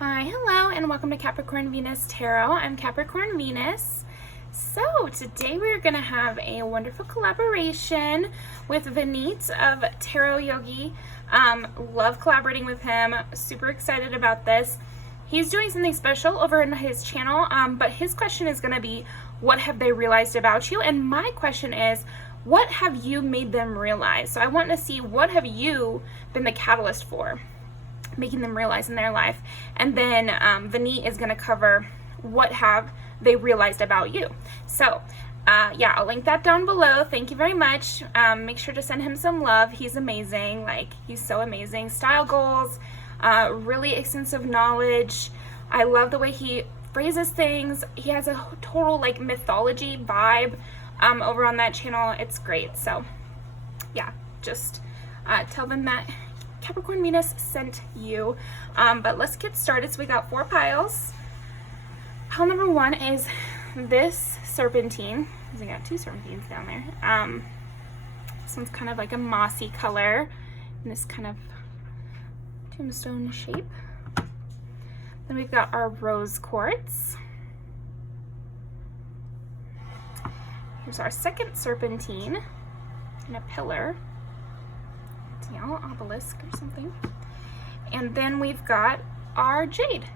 Hi, hello, and welcome to Capricorn Venus Tarot. I'm Capricorn Venus. So today we're going to have a wonderful collaboration with Vineet of Tarot Yogi. Love collaborating with him. Super excited about this. He's doing something special over in his channel, but his question is going to be, what have they realized about you? And my question is, what have you made them realize? So I want to see, what have you been the catalyst for making them realize in their life? And then Vineet is going to cover what have they realized about you. So yeah, I'll link that down below. Thank you very much. Make sure to send him some love. He's amazing. Like, he's so amazing. Style goals, really extensive knowledge. I love the way he phrases things. He has a total like mythology vibe over on that channel. It's great. So yeah, just tell them that Capricorn Venus sent you. But let's get started. So we got 4 piles. Pile number 1 is this serpentine. We got 2 serpentines down there. This one's kind of like a mossy color in this kind of tombstone shape. Then we've got our rose quartz. Here's our second serpentine in a pillar. Yellow obelisk or something. And then we've got our jade.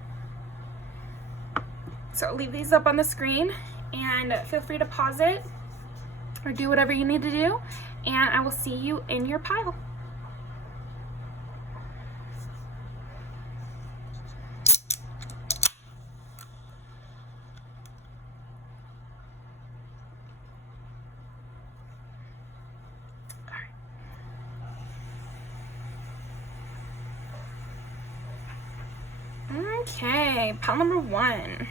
So I'll leave these up on the screen and feel free to pause it or do whatever you need to do, and I will see you in your pile. Okay, pile number 1.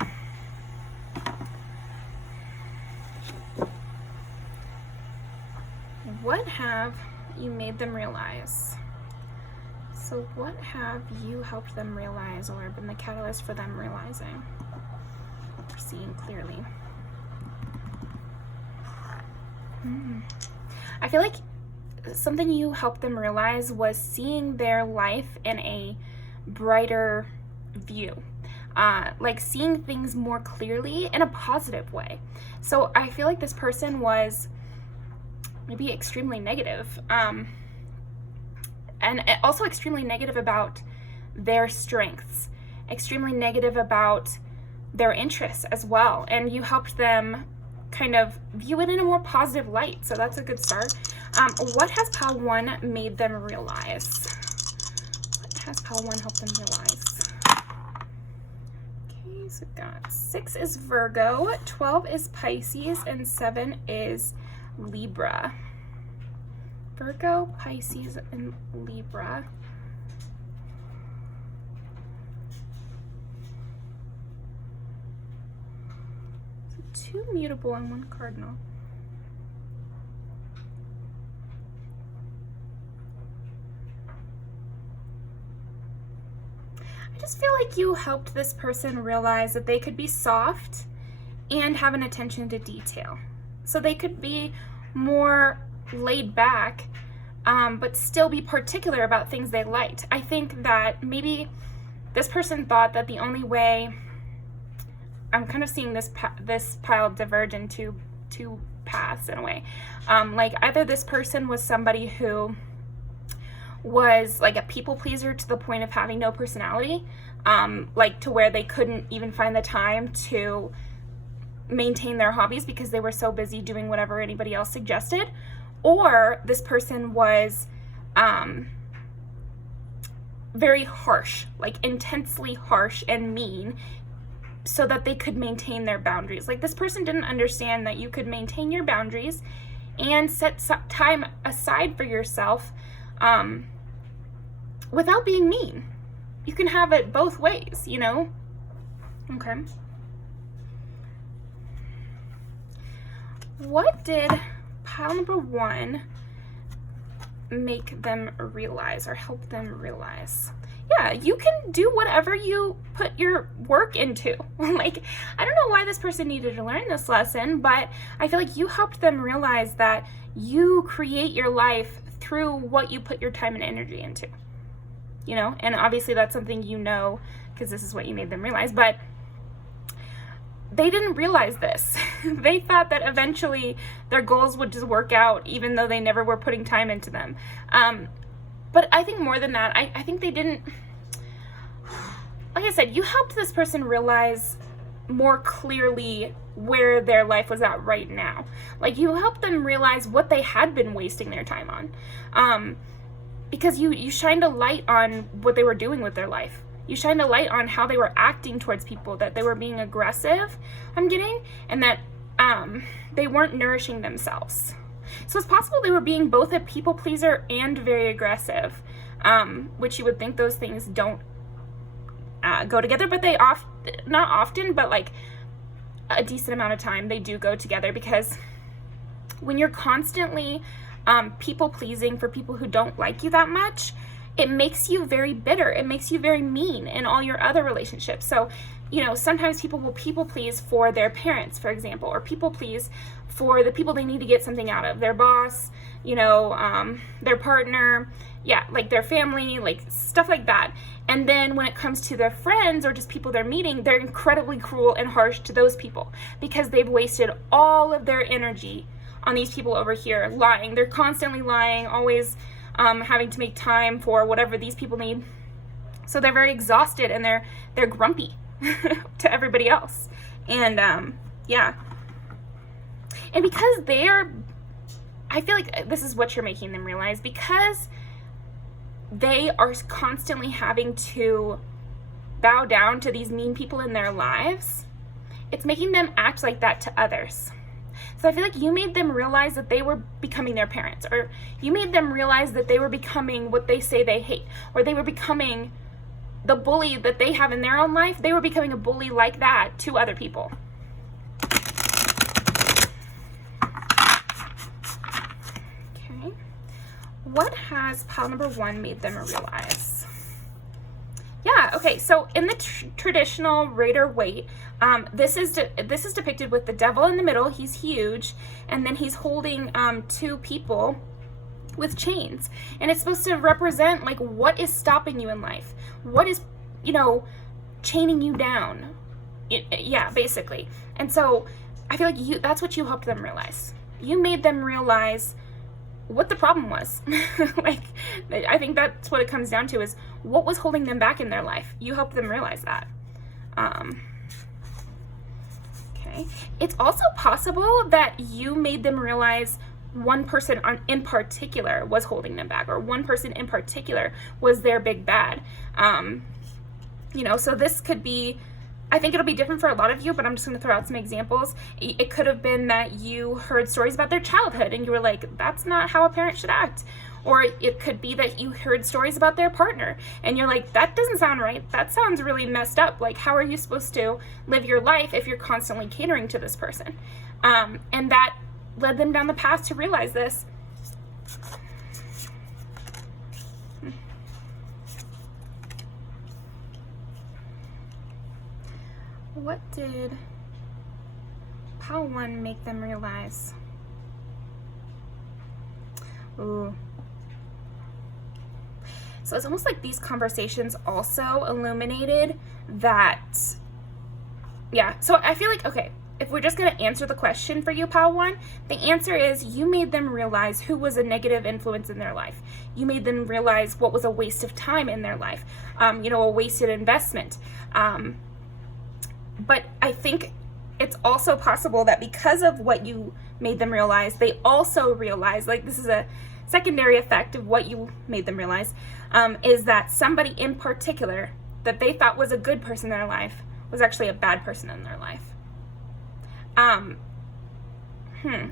What have you made them realize? So what have you helped them realize or been the catalyst for them realizing or seeing clearly? I feel like something you helped them realize was seeing their life in a brighter view, like seeing things more clearly in a positive way. So I feel like this person was maybe extremely negative, and also extremely negative about their strengths, extremely negative about their interests as well, and you helped them kind of view it in a more positive light. So that's a good start. What has pile 1 made them realize? What has pile 1 helped them realize? Okay, so we've got 6 is Virgo, 12 is Pisces, and 7 is Libra. Virgo, Pisces, and Libra. So 2 mutable and 1 cardinal. I just feel like you helped this person realize that they could be soft and have an attention to detail. So they could be more laid back, but still be particular about things they liked. I think that maybe this person thought that the only way, I'm kind of seeing this pile diverge into 2 paths in a way. Like either this person was somebody who was like a people pleaser to the point of having no personality, like to where they couldn't even find the time to maintain their hobbies because they were so busy doing whatever anybody else suggested, or this person was very harsh, like intensely harsh and mean, so that they could maintain their boundaries. Like this person didn't understand that you could maintain your boundaries and set time aside for yourself without being mean. You can have it both ways, you know? Okay. What did pile number 1 make them realize or help them realize? Yeah, you can do whatever you put your work into. Like, I don't know why this person needed to learn this lesson, but I feel like you helped them realize that you create your life through what you put your time and energy into. you know, and obviously that's something you know because this is what you made them realize, but they didn't realize this. They thought that eventually their goals would just work out even though they never were putting time into them. But I think more than that, I think they didn't, like I said, you helped this person realize more clearly where their life was at right now. Like, you helped them realize what they had been wasting their time on. Because you shined a light on what they were doing with their life. You shined a light on how they were acting towards people, that they were being aggressive, and that they weren't nourishing themselves. So it's possible they were being both a people pleaser and very aggressive, which you would think those things don't go together, but they not often, but like a decent amount of time they do go together, because when you're constantly people pleasing for people who don't like you that much, it makes you very bitter. It makes you very mean in all your other relationships. So, you know, sometimes people will people please for their parents, for example, or people please for the people they need to get something out of, their boss, you know, their partner, yeah, like their family, like stuff like that. And then when it comes to their friends or just people they're meeting, they're incredibly cruel and harsh to those people because they've wasted all of their energy on these people over here lying. They're constantly lying, always having to make time for whatever these people need. So they're very exhausted and they're grumpy to everybody else. And yeah. And because I feel like this is what you're making them realize, because they are constantly having to bow down to these mean people in their lives, it's making them act like that to others. So I feel like you made them realize that they were becoming their parents, or you made them realize that they were becoming what they say they hate, or they were becoming the bully that they have in their own life. They were becoming a bully like that to other people. Okay. What has pile number 1 made them realize? Yeah, okay, so in the traditional Rider-Waite, this is depicted with the devil in the middle. He's huge, and then he's holding 2 people with chains. And it's supposed to represent, like, what is stopping you in life? What is, you know, chaining you down? Yeah, basically. And so I feel like that's what you helped them realize. You made them realize what the problem was. Like, I think that's what it comes down to, is what was holding them back in their life. You helped them realize that. Okay. It's also possible that you made them realize one person in particular was holding them back, or one person in particular was their big bad. You know, so this could be, I think it'll be different for a lot of you, but I'm just going to throw out some examples. It could have been that you heard stories about their childhood and you were like, that's not how a parent should act. Or it could be that you heard stories about their partner and you're like, that doesn't sound right. That sounds really messed up. Like, how are you supposed to live your life if you're constantly catering to this person? And that led them down the path to realize this. What did pile 1 make them realize? Ooh. So it's almost like these conversations also illuminated that, yeah. So I feel like, okay, if we're just going to answer the question for you, pile 1, the answer is you made them realize who was a negative influence in their life. You made them realize what was a waste of time in their life, you know, a wasted investment. But I think it's also possible that because of what you made them realize, they also realize, like, this is a secondary effect of what you made them realize, is that somebody in particular that they thought was a good person in their life was actually a bad person in their life.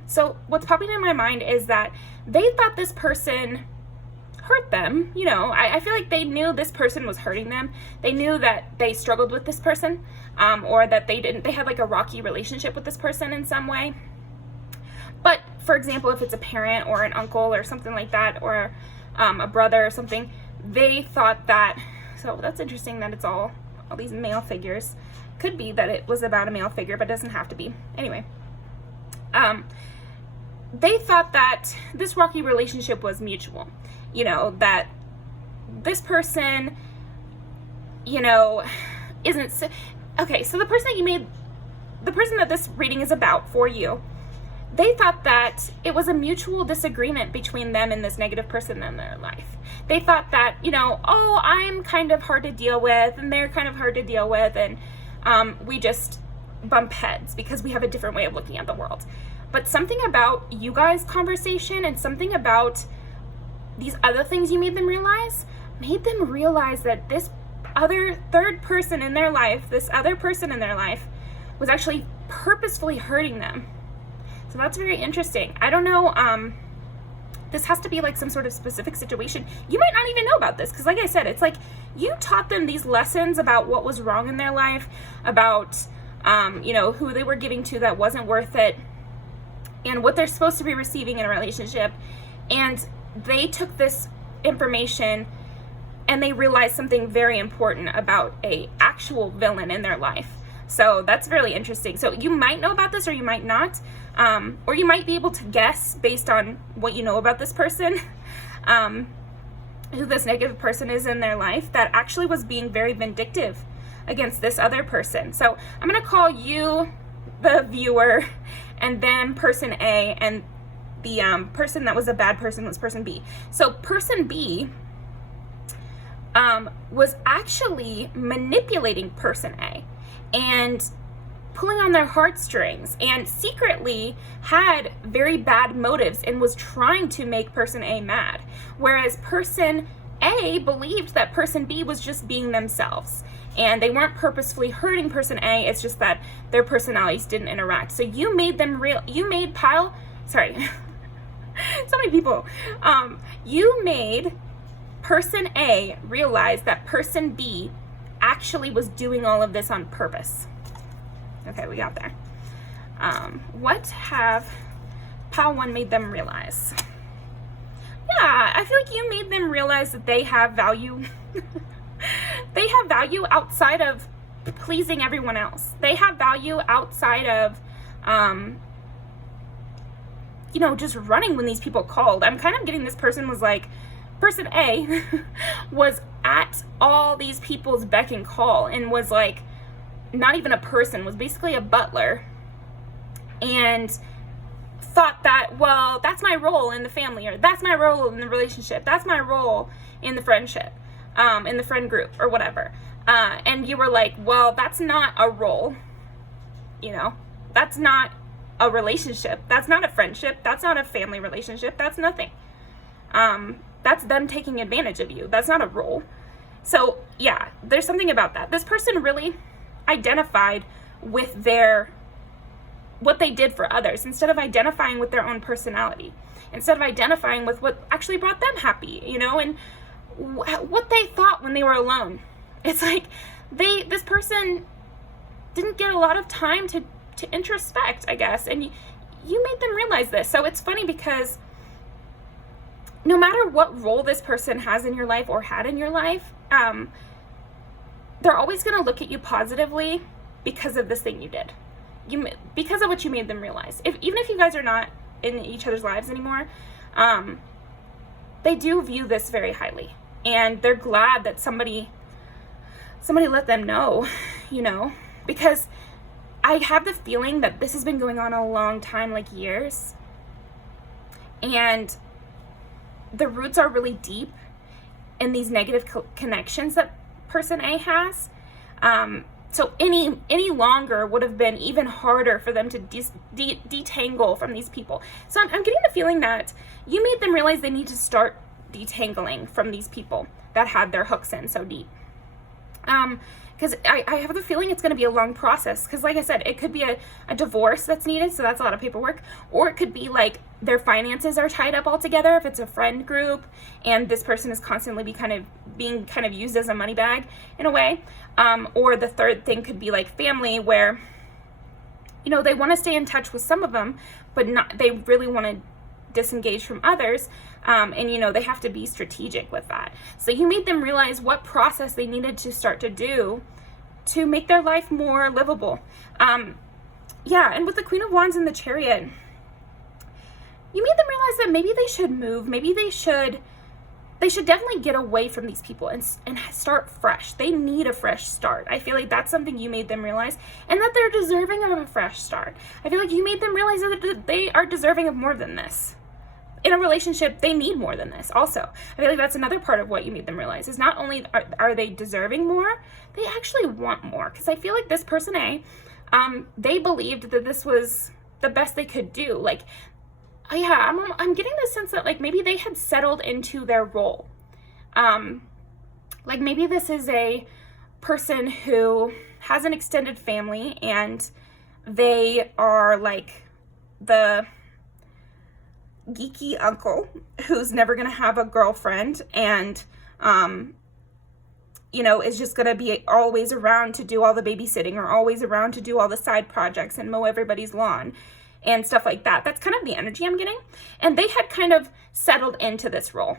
So what's popping in my mind is that they thought this person hurt them. You know, I feel like they knew this person was hurting them. They knew that they struggled with this person, or that they had like a rocky relationship with this person in some way. But for example, if it's a parent or an uncle or something like that, or a brother or something, they thought that, so that's interesting that it's all these male figures. Could be that it was about a male figure, but doesn't have to be. Anyway, they thought that this rocky relationship was mutual. You know, that this person, you know, isn't, okay, so the person that you made, the person that this reading is about for you, they thought that it was a mutual disagreement between them and this negative person in their life. They thought that, you know, oh, I'm kind of hard to deal with, and they're kind of hard to deal with, and we just bump heads because we have a different way of looking at the world. But something about you guys' conversation and something about these other things you made them realize that this other third person in their life, this other person in their life, was actually purposefully hurting them. So that's very interesting. I don't know, this has to be like some sort of specific situation. You might not even know about this, because like I said, it's like you taught them these lessons about what was wrong in their life, about, you know, who they were giving to that wasn't worth it, and what they're supposed to be receiving in a relationship. And they took this information and they realized something very important about a actual villain in their life. So that's really interesting. So you might know about this or you might not, or you might be able to guess based on what you know about this person, who this negative person is in their life that actually was being very vindictive against this other person. So I'm going to call you the viewer, and then person A, and the person that was a bad person was person B. So person B was actually manipulating person A and pulling on their heartstrings, and secretly had very bad motives and was trying to make person A mad. Whereas person A believed that person B was just being themselves, and they weren't purposefully hurting person A, it's just that their personalities didn't interact. So you made them so many people. You made person A realize that person B actually was doing all of this on purpose. Okay, we got there. What have pile 1 made them realize? Yeah, I feel like you made them realize that they have value. They have value outside of pleasing everyone else. They have value outside of, you know, just running when these people called. I'm kind of getting this person was like, person A was at all these people's beck and call and was like, not even a person, was basically a butler, and thought that, well, that's my role in the family, or that's my role in the relationship, that's my role in the friendship, in the friend group, or whatever. And you were like, well, that's not a role, you know, that's not a relationship, that's not a friendship, that's not a family relationship, that's nothing. That's them taking advantage of you. That's not a role. So yeah, there's something about that. This person really identified with what they did for others, instead of identifying with their own personality, instead of identifying with what actually brought them happy, you know, and what they thought when they were alone. It's like this person didn't get a lot of time to introspect, I guess, and you made them realize this. So it's funny because no matter what role this person has in your life or had in your life, they're always going to look at you positively because of this thing you did. Because of what you made them realize. Even if you guys are not in each other's lives anymore, they do view this very highly. And they're glad that somebody let them know, you know, because I have the feeling that this has been going on a long time, like years. And the roots are really deep in these negative connections that person A has. So any longer would have been even harder for them to detangle from these people. So I'm getting the feeling that you made them realize they need to start detangling from these people that had their hooks in so deep. Because I have the feeling it's going to be a long process. Because like I said, it could be a divorce that's needed, so that's a lot of paperwork. Or it could be like their finances are tied up all together if it's a friend group, and this person is constantly being kind of used as a money bag in a way. Or the third thing could be like family, where, you know, they want to stay in touch with some of them, but they really want to disengage from others. And you know, they have to be strategic with that. So you made them realize what process they needed to start to do to make their life more livable. Yeah, and with the Queen of Wands and the Chariot, you made them realize that maybe they should move, maybe they should they should definitely get away from these people and start fresh. They need a fresh start. I feel like that's something you made them realize, and that they're deserving of a fresh start. I feel like you made them realize that they are deserving of more than this. In a relationship, they need more than this also. I feel like that's another part of what you made them realize, is not only are they deserving more, they actually want more. Because I feel like this person A, they believed that this was the best they could do. Like, yeah, I'm getting the sense that, like, maybe they had settled into their role. Like, maybe this is a person who has an extended family, and they are like the geeky uncle who's never gonna have a girlfriend, and you know, is just gonna be always around to do all the babysitting, or always around to do all the side projects and mow everybody's lawn and stuff like that. That's kind of the energy I'm getting. And they had kind of settled into this role,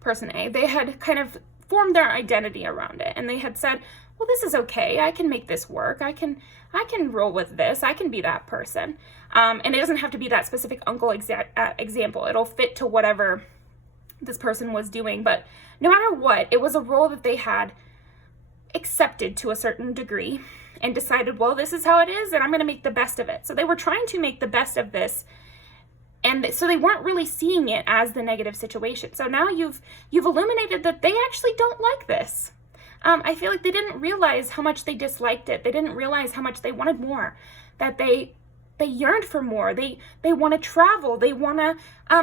person A. They had kind of formed their identity around it, and they had said, well, this is okay. I can make this work. I can roll with this. I can be that person. And it doesn't have to be that specific uncle example. It'll fit to whatever this person was doing. But no matter what, it was a role that they had accepted to a certain degree, and decided, well, this is how it is, and I'm going to make the best of it. So they were trying to make the best of this, and so they weren't really seeing it as the negative situation. So now you've illuminated that they actually don't like this. I feel like they didn't realize how much they disliked it. They didn't realize how much they wanted more, that they yearned for more. They want to travel. They want to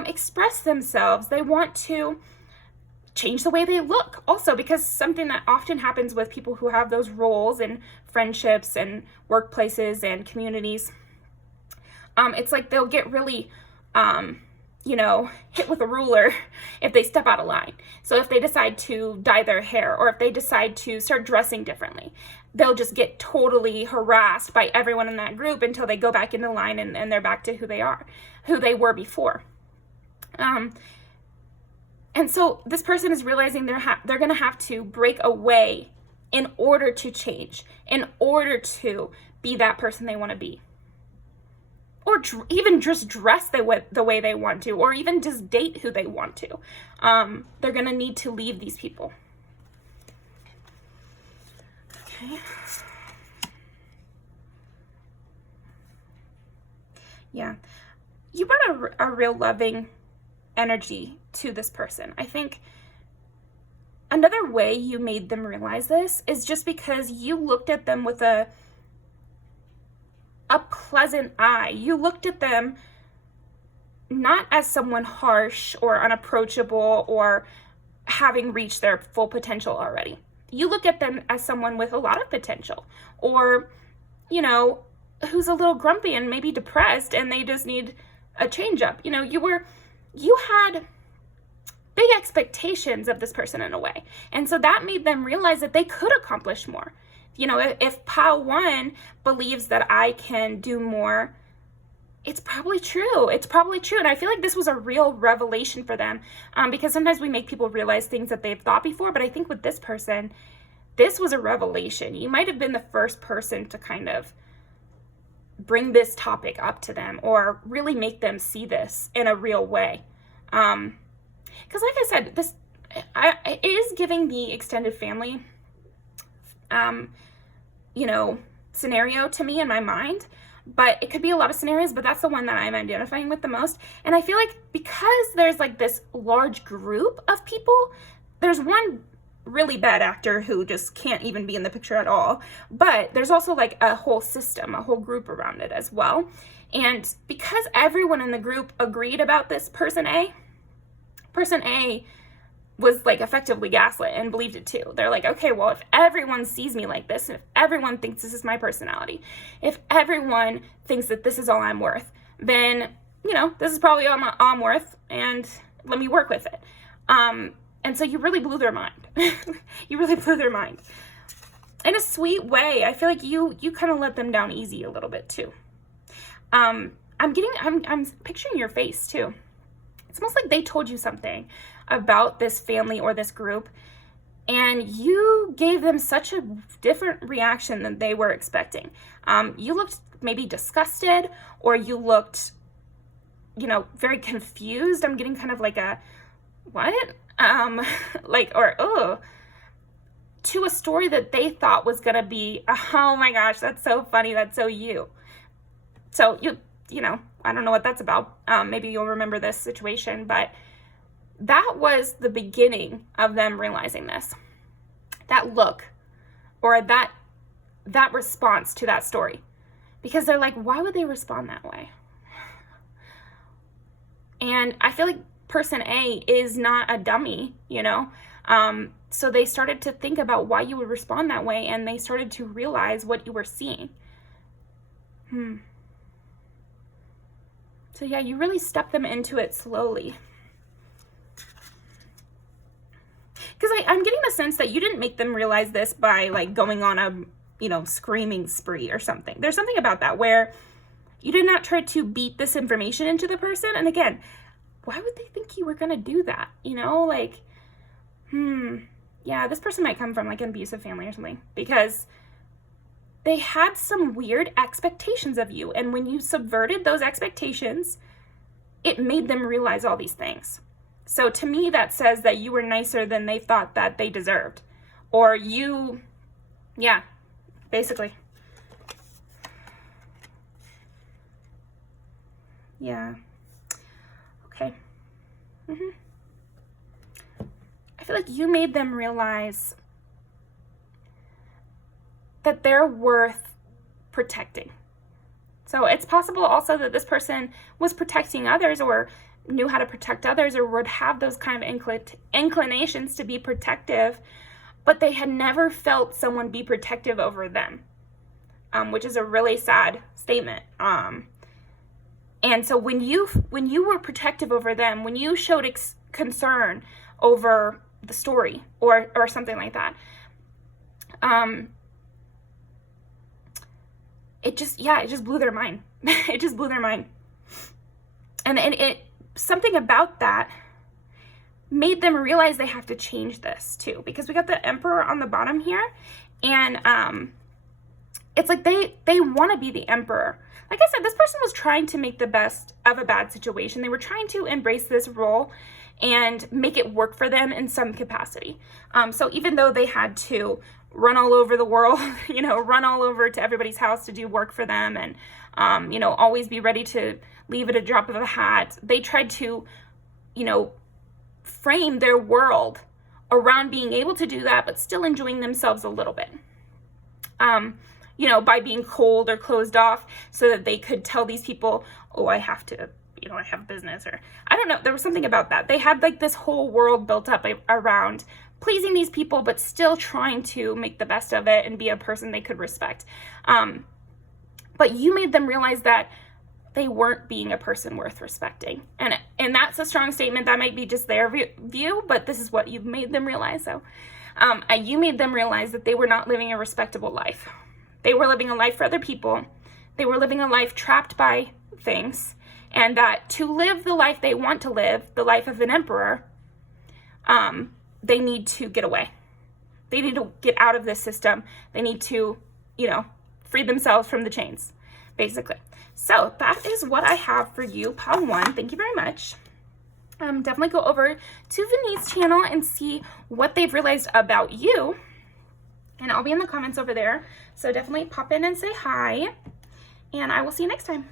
express themselves. They want to change the way they look also, because something that often happens with people who have those roles in friendships and workplaces and communities, it's like they'll get really you know, hit with a ruler if they step out of line. So if they decide to dye their hair, or if they decide to start dressing differently, they'll just get totally harassed by everyone in that group until they go back into line, and they're back to who they were before. And so this person is realizing they're going to have to break away in order to change, in order to be that person they want to be. Or even just dress the way they want to, or even just date who they want to. They're going to need to leave these people. Okay. Yeah. You brought a real loving energy to this person. I think another way you made them realize this is just because you looked at them with a pleasant eye. You looked at them not as someone harsh or unapproachable or having reached their full potential already. You look at them as someone with a lot of potential, or, you know, who's a little grumpy and maybe depressed and they just need a change up. You know, you had big expectations of this person in a way. And so that made them realize that they could accomplish more. You know, if Pal 1 believes that I can do more, it's probably true. It's probably true. And I feel like this was a real revelation for them, because sometimes we make people realize things that they've thought before. But I think with this person, this was a revelation. You might have been the first person to kind of bring this topic up to them, or really make them see this in a real way. Because like I said, this it is giving the extended family you know, scenario to me in my mind, but it could be a lot of scenarios, but that's the one that I'm identifying with the most. And I feel like because there's like this large group of people, there's one really bad actor who just can't even be in the picture at all, but there's also like a whole system, a whole group around it as well. And because everyone in the group agreed about this person A was like effectively gaslit and believed it too. They're like, okay, well, if everyone sees me like this, and if everyone thinks this is my personality, if everyone thinks that this is all I'm worth, then, you know, this is probably all I'm worth, and let me work with it. And so you really blew their mind. You really blew their mind. In a sweet way. I feel like you kind of let them down easy a little bit too. I'm picturing your face too. It's almost like they told you something about this family or this group, and you gave them such a different reaction than they were expecting. You looked maybe disgusted, or you looked, you know, very confused. I'm getting kind of like a, what? like, or, oh, to a story that they thought was going to be, oh my gosh, that's so funny. That's so you. So you know, I don't know what that's about. Maybe you'll remember this situation, but that was the beginning of them realizing this. That look, or that response to that story. Because they're like, why would they respond that way? And I feel like person A is not a dummy, you know? So they started to think about why you would respond that way, and they started to realize what you were seeing. So yeah, you really step them into it slowly. Because I'm getting the sense that you didn't make them realize this by like going on a, you know, screaming spree or something. There's something about that where you did not try to beat this information into the person. And again, why would they think you were going to do that? You know, like, yeah, this person might come from like an abusive family or something, because they had some weird expectations of you. And when you subverted those expectations, it made them realize all these things. So to me, that says that you were nicer than they thought that they deserved. Or you, yeah, basically. Yeah. Okay. I feel like you made them realize that they're worth protecting. So it's possible also that this person was protecting others, or knew how to protect others, or would have those kind of inclinations to be protective, but they had never felt someone be protective over them, which is a really sad statement. And so when you were protective over them, when you showed concern over the story or something like that, it just blew their mind. It just blew their mind. And it something about that made them realize they have to change this too, because we got the Emperor on the bottom here, and it's like they want to be the Emperor. Like I said, this person was trying to make the best of a bad situation. They were trying to embrace this role and make it work for them in some capacity. So even though they had to run all over the world, you know, run all over to everybody's house to do work for them, and, you know, always be ready to leave at a drop of a hat, they tried to, you know, frame their world around being able to do that, but still enjoying themselves a little bit. You know, by being cold or closed off, so that they could tell these people, oh, I have to, you know, I have business, or I don't know. There was something about that. They had like this whole world built up around pleasing these people, but still trying to make the best of it and be a person they could respect. But you made them realize that they weren't being a person worth respecting. And that's a strong statement. That might be just their view, but this is what you've made them realize. So you made them realize that they were not living a respectable life. They were living a life for other people. They were living a life trapped by things. And that to live the life they want to live, the life of an emperor, they need to get away. They need to get out of this system. They need to, you know, free themselves from the chains, basically. So that is what I have for you, pile 1. Thank you very much. Definitely go over to Venice's channel and see what they've realized about you. And I'll be in the comments over there. So definitely pop in and say hi. And I will see you next time.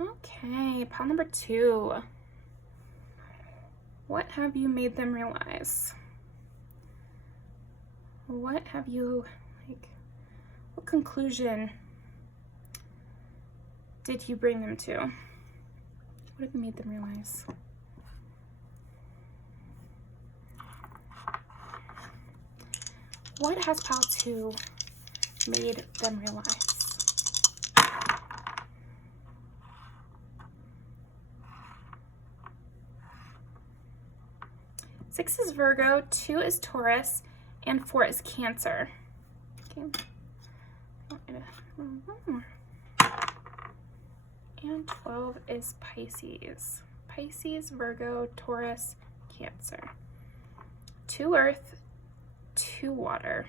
Okay, pile number 2. What have you made them realize? What have you, like, what conclusion did you bring them to? What have you made them realize? What has pile 2 made them realize? Six is Virgo, 2 is Taurus, and 4 is Cancer. Okay. And 12 is Pisces. Pisces, Virgo, Taurus, Cancer. 2 earth, 2 water.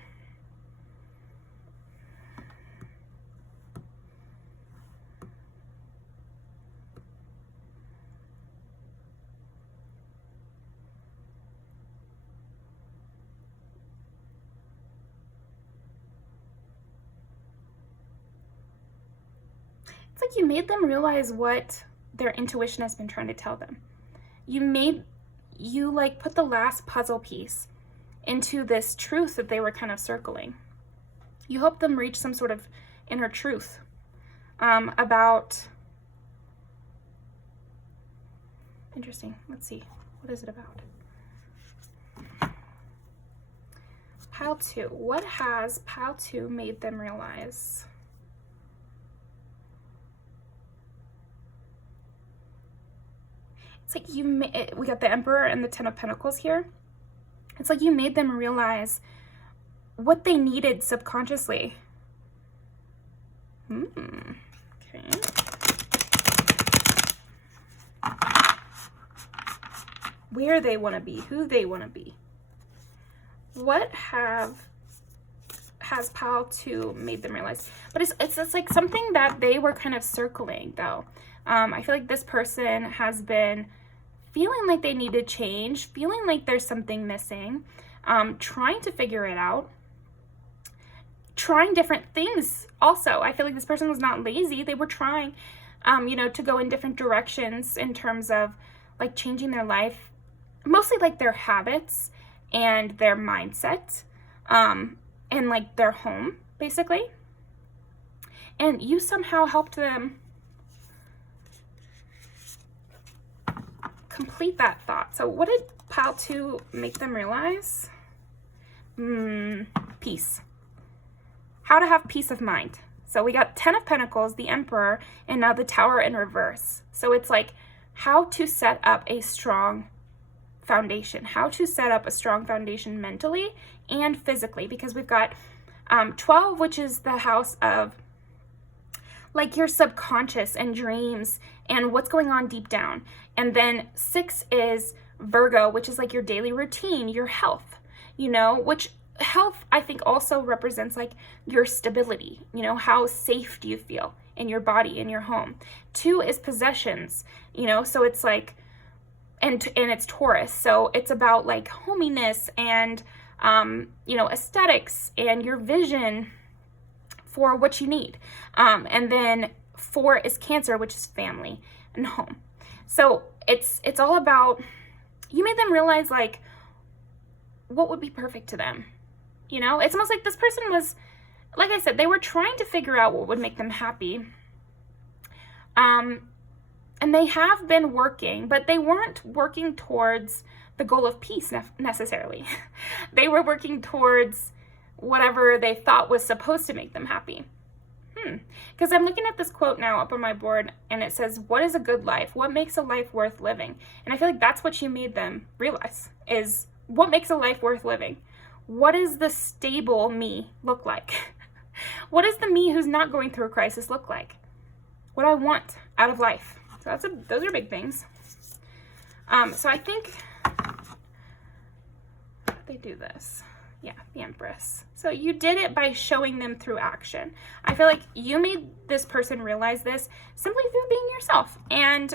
It's like you made them realize what their intuition has been trying to tell them. You like put the last puzzle piece into this truth that they were kind of circling. You helped them reach some sort of inner truth about, interesting, let's see, what is it about? Pile 2, what has Pile 2 made them realize? It's like we got the Emperor and the 10 of Pentacles here. It's like you made them realize what they needed subconsciously. Okay. Where they want to be, who they want to be. What has Pile 2 made them realize? But it's like something that they were kind of circling, though. I feel like this person has been feeling like they need to change, feeling like there's something missing, trying to figure it out, trying different things also. I feel like this person was not lazy. They were trying, to go in different directions in terms of like changing their life, mostly like their habits and their mindset, and like their home, basically. And you somehow helped them complete that thought. So what did Pile 2 make them realize? Peace. How to have peace of mind. So we got 10 of Pentacles, the Emperor, and now the Tower in reverse. So it's like how to set up a strong foundation, how to set up a strong foundation mentally and physically, because we've got 12, which is the house of like your subconscious and dreams and what's going on deep down. And then 6 is Virgo, which is like your daily routine, your health, which health I think also represents like your stability, how safe do you feel in your body, in your home. 2 is possessions, so it's like, and it's Taurus. So it's about like hominess and, aesthetics and your vision for what you need. And then 4 is Cancer, which is family and home. So it's all about, you made them realize like what would be perfect to them. It's almost like this person was, like I said, they were trying to figure out what would make them happy. And they have been working, but they weren't working towards the goal of peace necessarily. They were working towards whatever they thought was supposed to make them happy. Because I'm looking at this quote now up on my board, and it says, what is a good life? What makes a life worth living? And I feel like that's what you made them realize, is what makes a life worth living? What does the stable me look like? What does the me who's not going through a crisis look like? What I want out of life. So those are big things. So I think, how do they do this? Yeah, the Empress. So you did it by showing them through action. I feel like you made this person realize this simply through being yourself and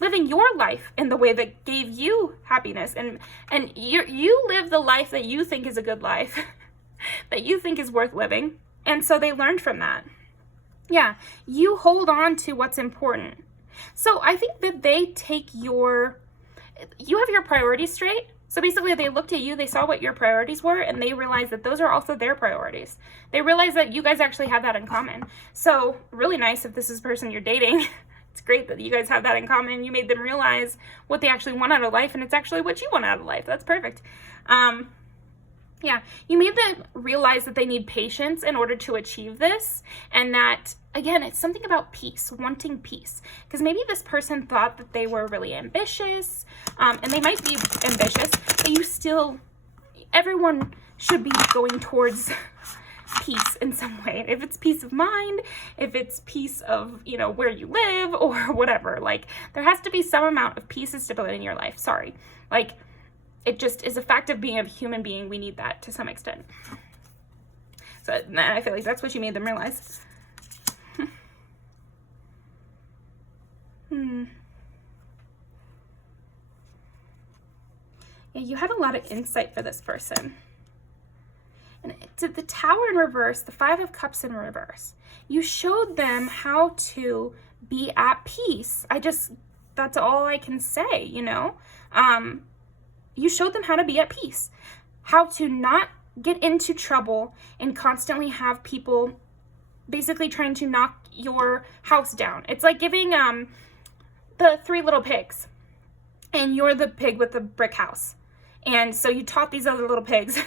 living your life in the way that gave you happiness. And you live the life that you think is a good life, that you think is worth living. And so they learned from that. Yeah, you hold on to what's important. So I think that they take you have your priorities straight. So basically they looked at you, they saw what your priorities were, and they realized that those are also their priorities. They realized that you guys actually have that in common. So really nice if this is the person you're dating. It's great that you guys have that in common. You made them realize what they actually want out of life, and it's actually what you want out of life. That's perfect. Yeah, you made them realize that they need patience in order to achieve this, and that, again, it's something about peace, wanting peace. Because maybe this person thought that they were really ambitious, and they might be ambitious, but everyone should be going towards peace in some way. If it's peace of mind, if it's peace of, you know, where you live or whatever, like there has to be some amount of peace and stability in your life. Sorry. Like it just is a fact of being a human being. We need that to some extent. So I feel like that's what you made them realize. Yeah, you had a lot of insight for this person. And to the Tower in reverse, the Five of Cups in reverse, you showed them how to be at peace. That's all I can say, you know? You showed them how to be at peace, how to not get into trouble and constantly have people basically trying to knock your house down. It's like giving the Three Little Pigs, and you're the pig with the brick house. And so you taught these other little pigs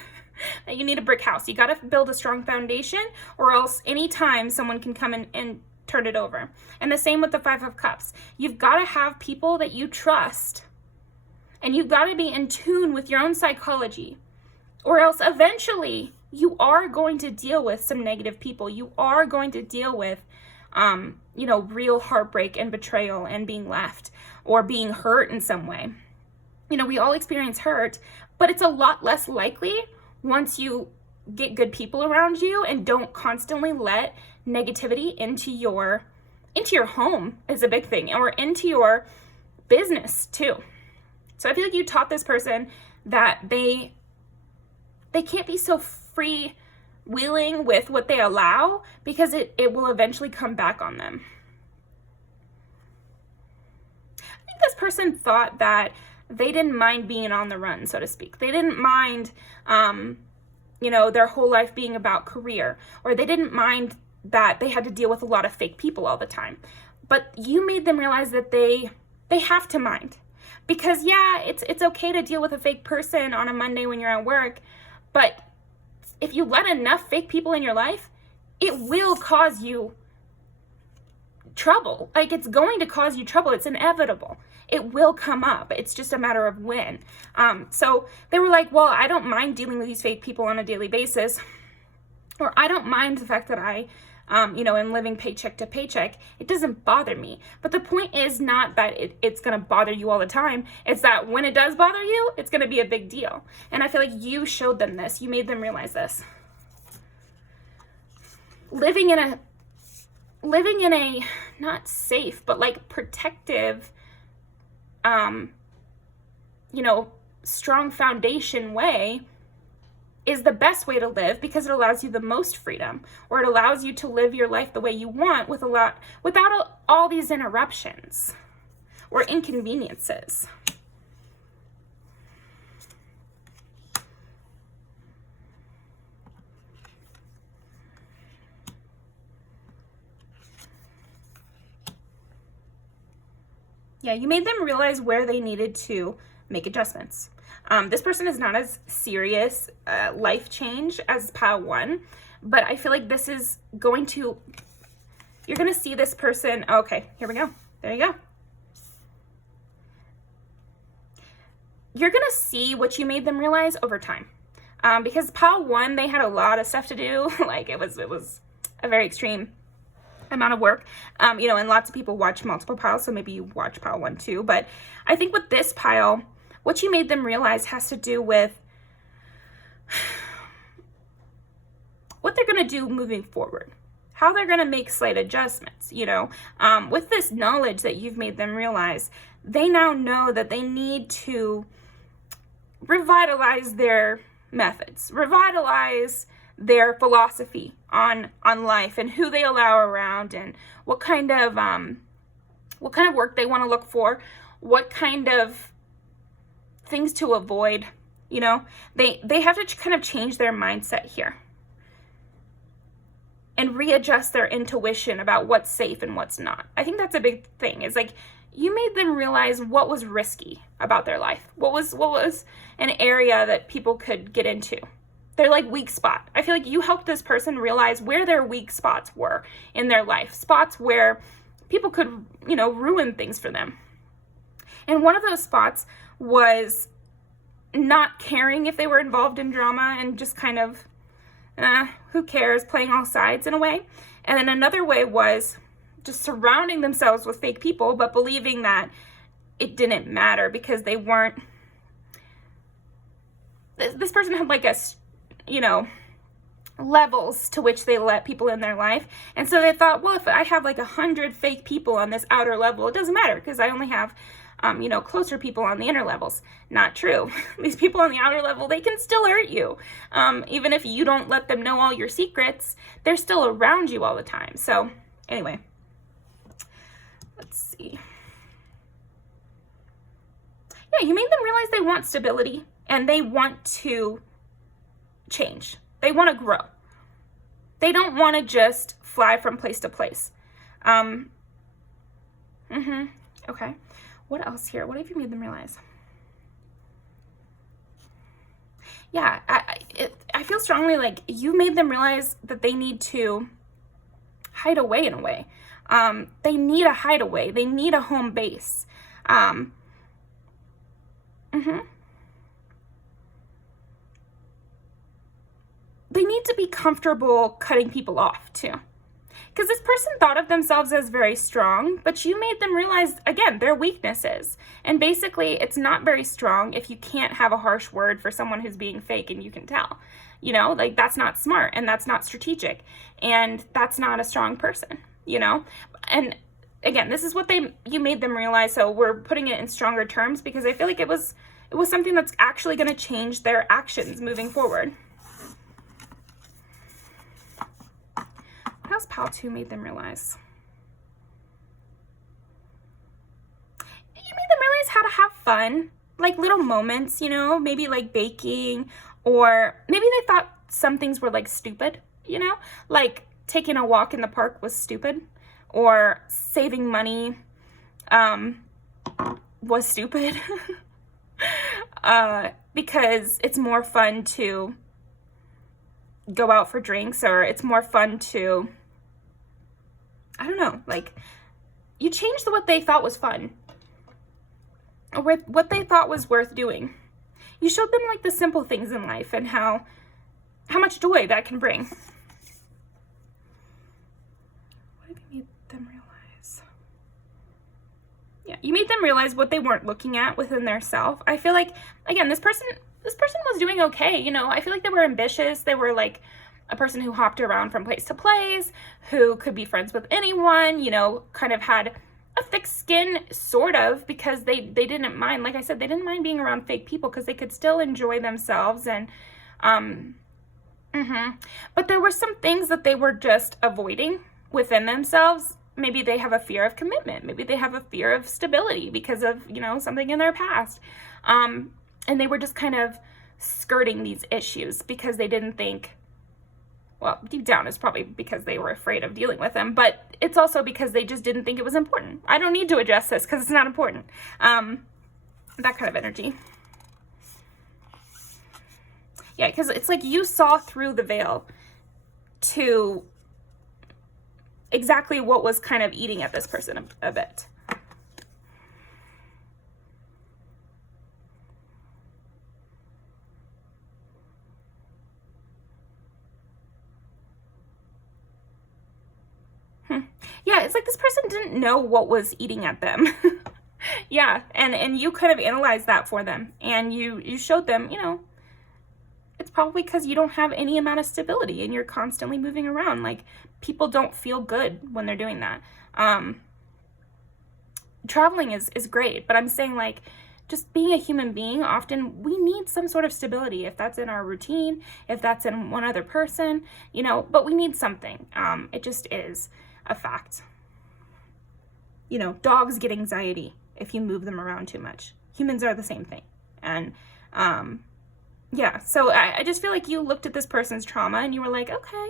that you need a brick house. You got to build a strong foundation, or else anytime someone can come in and turn it over. And the same with the Five of Cups. You've got to have people that you trust, and you've got to be in tune with your own psychology, or else eventually you are going to deal with some negative people. You are going to deal with, you know, real heartbreak and betrayal and being left or being hurt in some way. You know, we all experience hurt, but it's a lot less likely once you get good people around you and don't constantly let negativity into your home is a big thing, or into your business too. So I feel like you taught this person that they can't be so freewheeling with what they allow, because it will eventually come back on them. I think this person thought that they didn't mind being on the run, so to speak. They didn't mind, you know, their whole life being about career, or they didn't mind that they had to deal with a lot of fake people all the time. But you made them realize that they have to mind. Because yeah, it's okay to deal with a fake person on a Monday when you're at work, but if you let enough fake people in your life, it will cause you trouble. Like, it's going to cause you trouble. It's inevitable. It will come up. It's just a matter of when. So they were like, well, I don't mind dealing with these fake people on a daily basis, or I don't mind the fact that I, you know, am living paycheck to paycheck. It doesn't bother me. But the point is not that it's going to bother you all the time. It's that when it does bother you, it's going to be a big deal. And I feel like you showed them this. You made them realize this. Living in a not safe, but like protective, you know, strong foundation way is the best way to live, because it allows you the most freedom, or it allows you to live your life the way you want without all these interruptions or inconveniences. Yeah, you made them realize where they needed to make adjustments. This person is not as serious life change as pile 1, but I feel like this is going to, you're going to see this person. Okay, here we go. There you go. You're going to see what you made them realize over time. Because pile 1, they had a lot of stuff to do. Like it was a very extreme amount of work, you know, and lots of people watch multiple piles, so maybe you watch pile 1 too. But I think with this pile, what you made them realize has to do with what they're going to do moving forward, how they're going to make slight adjustments, you know. With this knowledge that you've made them realize, they now know that they need to revitalize their methods, revitalize their philosophy on life and who they allow around, and what kind of work they want to look for, what kind of things to avoid. You know, they have to kind of change their mindset here and readjust their intuition about what's safe and what's not. I think that's a big thing. It's like you made them realize what was risky about their life, what was an area that people could get into. They're like weak spot. I feel like you helped this person realize where their weak spots were in their life, spots where people could, you know, ruin things for them. And one of those spots was not caring if they were involved in drama and just kind of who cares, playing all sides in a way. And then another way was just surrounding themselves with fake people, but believing that it didn't matter because they weren't, this person had like levels to which they let people in their life. And so they thought, well, if I have like 100 fake people on this outer level, it doesn't matter because I only have, closer people on the inner levels. Not true. These people on the outer level, they can still hurt you. Even if you don't let them know all your secrets, they're still around you all the time. So anyway, let's see. Yeah, you made them realize they want stability and they want to change. They want to grow. They don't want to just fly from place to place. Okay. What else here? What have you made them realize? Yeah, I feel strongly like you made them realize that they need to hide away in a way. They need a hideaway. They need a home base. They need to be comfortable cutting people off too. Because this person thought of themselves as very strong, but you made them realize, again, their weaknesses. And basically, it's not very strong if you can't have a harsh word for someone who's being fake and you can tell. Like that's not smart and that's not strategic and that's not a strong person, And again, this is what you made them realize, so we're putting it in stronger terms because I feel like it was something that's actually going to change their actions moving forward. What else Pal 2 made them realize? You made them realize how to have fun, like little moments, maybe like baking, or maybe they thought some things were like stupid, like taking a walk in the park was stupid, or saving money was stupid because it's more fun to go out for drinks, or it's more fun to, I don't know, like you changed what they thought was fun or what they thought was worth doing. You showed them like the simple things in life and how much joy that can bring. What have you made them realize? Yeah, you made them realize what they weren't looking at within their self. I feel like, again, this person was doing okay. I feel like they were ambitious. They were like a person who hopped around from place to place, who could be friends with anyone, kind of had a thick skin, sort of, because they didn't mind, like I said, they didn't mind being around fake people because they could still enjoy themselves. And, but there were some things that they were just avoiding within themselves. Maybe they have a fear of commitment. Maybe they have a fear of stability because of, something in their past. And they were just kind of skirting these issues because they didn't think, well, deep down it's probably because they were afraid of dealing with them, but it's also because they just didn't think it was important. I don't need to address this because it's not important. That kind of energy. Yeah, because it's like you saw through the veil to exactly what was kind of eating at this person a bit. Yeah, it's like this person didn't know what was eating at them. Yeah, and you kind of analyzed that for them, and you showed them, it's probably because you don't have any amount of stability and you're constantly moving around. Like, people don't feel good when they're doing that. Traveling is great, but I'm saying, like, just being a human being, often we need some sort of stability, if that's in our routine, if that's in one other person, but we need something. It just is a fact. Dogs get anxiety if you move them around too much. Humans are the same thing. And yeah, so I just feel like you looked at this person's trauma and you were like, okay,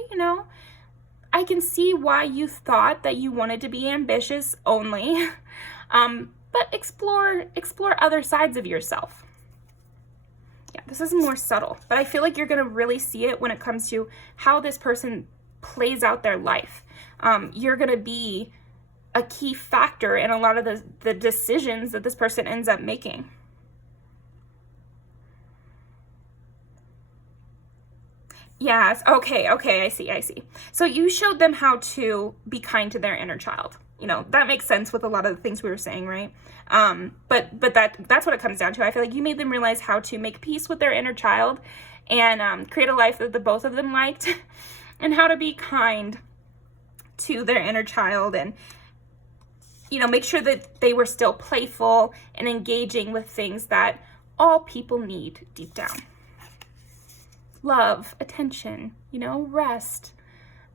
I can see why you thought that you wanted to be ambitious only, but explore other sides of yourself. Yeah, this is more subtle, but I feel like you're going to really see it when it comes to how this person plays out their life. You're going to be a key factor in a lot of the decisions that this person ends up making. Yes. Okay. I see. So you showed them how to be kind to their inner child. You know, that makes sense with a lot of the things we were saying, right? But that's what it comes down to. I feel like you made them realize how to make peace with their inner child and create a life that the both of them liked and how to be kind to their inner child and, you know, make sure that they were still playful and engaging with things that all people need deep down. Love, attention, you know, rest,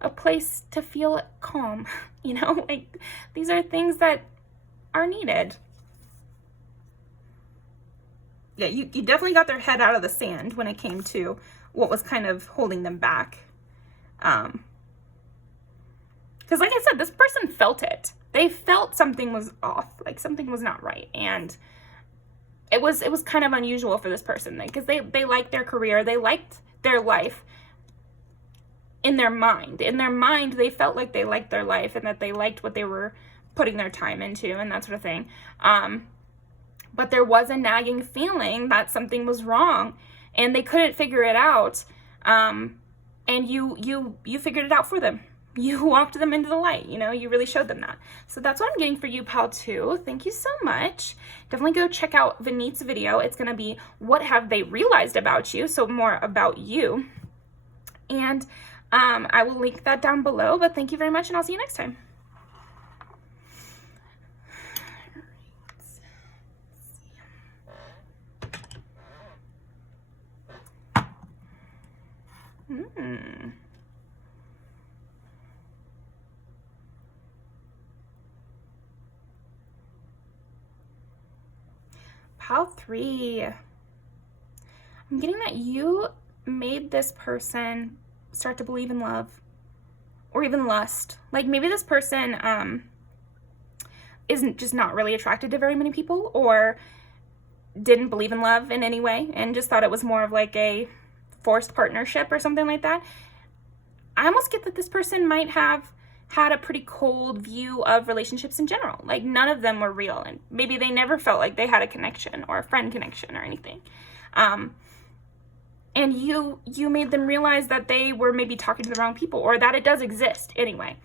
a place to feel calm, you know, like these are things that are needed. Yeah, you definitely got their head out of the sand when it came to what was kind of holding them back. Because like I said, this person felt it. They felt something was off, like something was not right. And it was kind of unusual for this person because they liked their career. They liked their life in their mind. In their mind, they felt like they liked their life and that they liked what they were putting their time into and that sort of thing. But there was a nagging feeling that something was wrong and they couldn't figure it out. And you figured it out for them. You walked them into the light, you know, you really showed them that. So that's what I'm getting for you, pal, too. Thank you so much. Definitely go check out Vinit's video. It's going to be what have they realized about you, so more about you. And I will link that down below, but thank you very much, and I'll see you next time. Pile 3. I'm getting that you made this person start to believe in love or even lust. Like maybe this person isn't just not really attracted to very many people or didn't believe in love in any way and just thought it was more of like a forced partnership or something like that. I almost get that this person might have had a pretty cold view of relationships in general. Like none of them were real and maybe they never felt like they had a connection or a friend connection or anything. And you made them realize that they were maybe talking to the wrong people or that it does exist anyway.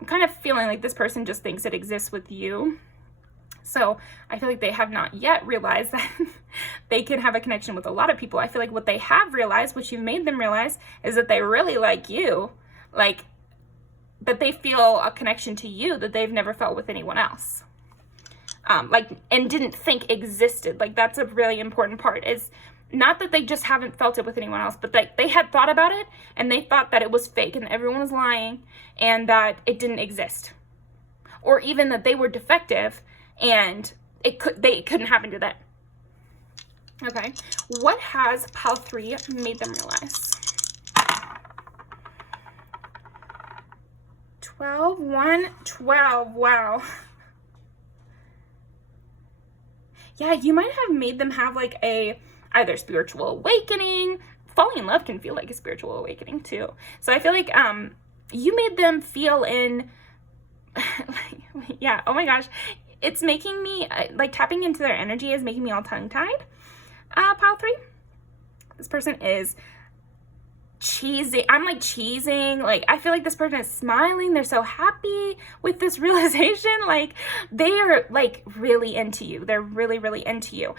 I'm kind of feeling like this person just thinks it exists with you. So I feel like they have not yet realized that they can have a connection with a lot of people. I feel like what they have realized, which you've made them realize, is that they really like you. Like, that they feel a connection to you that they've never felt with anyone else. And didn't think existed. Like, that's a really important part. Is not that they just haven't felt it with anyone else, but they had thought about it, and they thought that it was fake, and everyone was lying, and that it didn't exist. Or even that they were defective, and it couldn't happen to them. Okay, what has pile 3 made them realize? 12, 1, 12, wow. Yeah, you might have made them have like a either spiritual awakening. Falling in love can feel like a spiritual awakening too. So I feel like you made them feel in, yeah, oh my gosh. It's making me, like tapping into their energy is making me all tongue-tied. Pile 3. This person is cheesing. I'm like cheesing. Like, I feel like this person is smiling. They're so happy with this realization. Like, they are like really into you. They're really, really into you.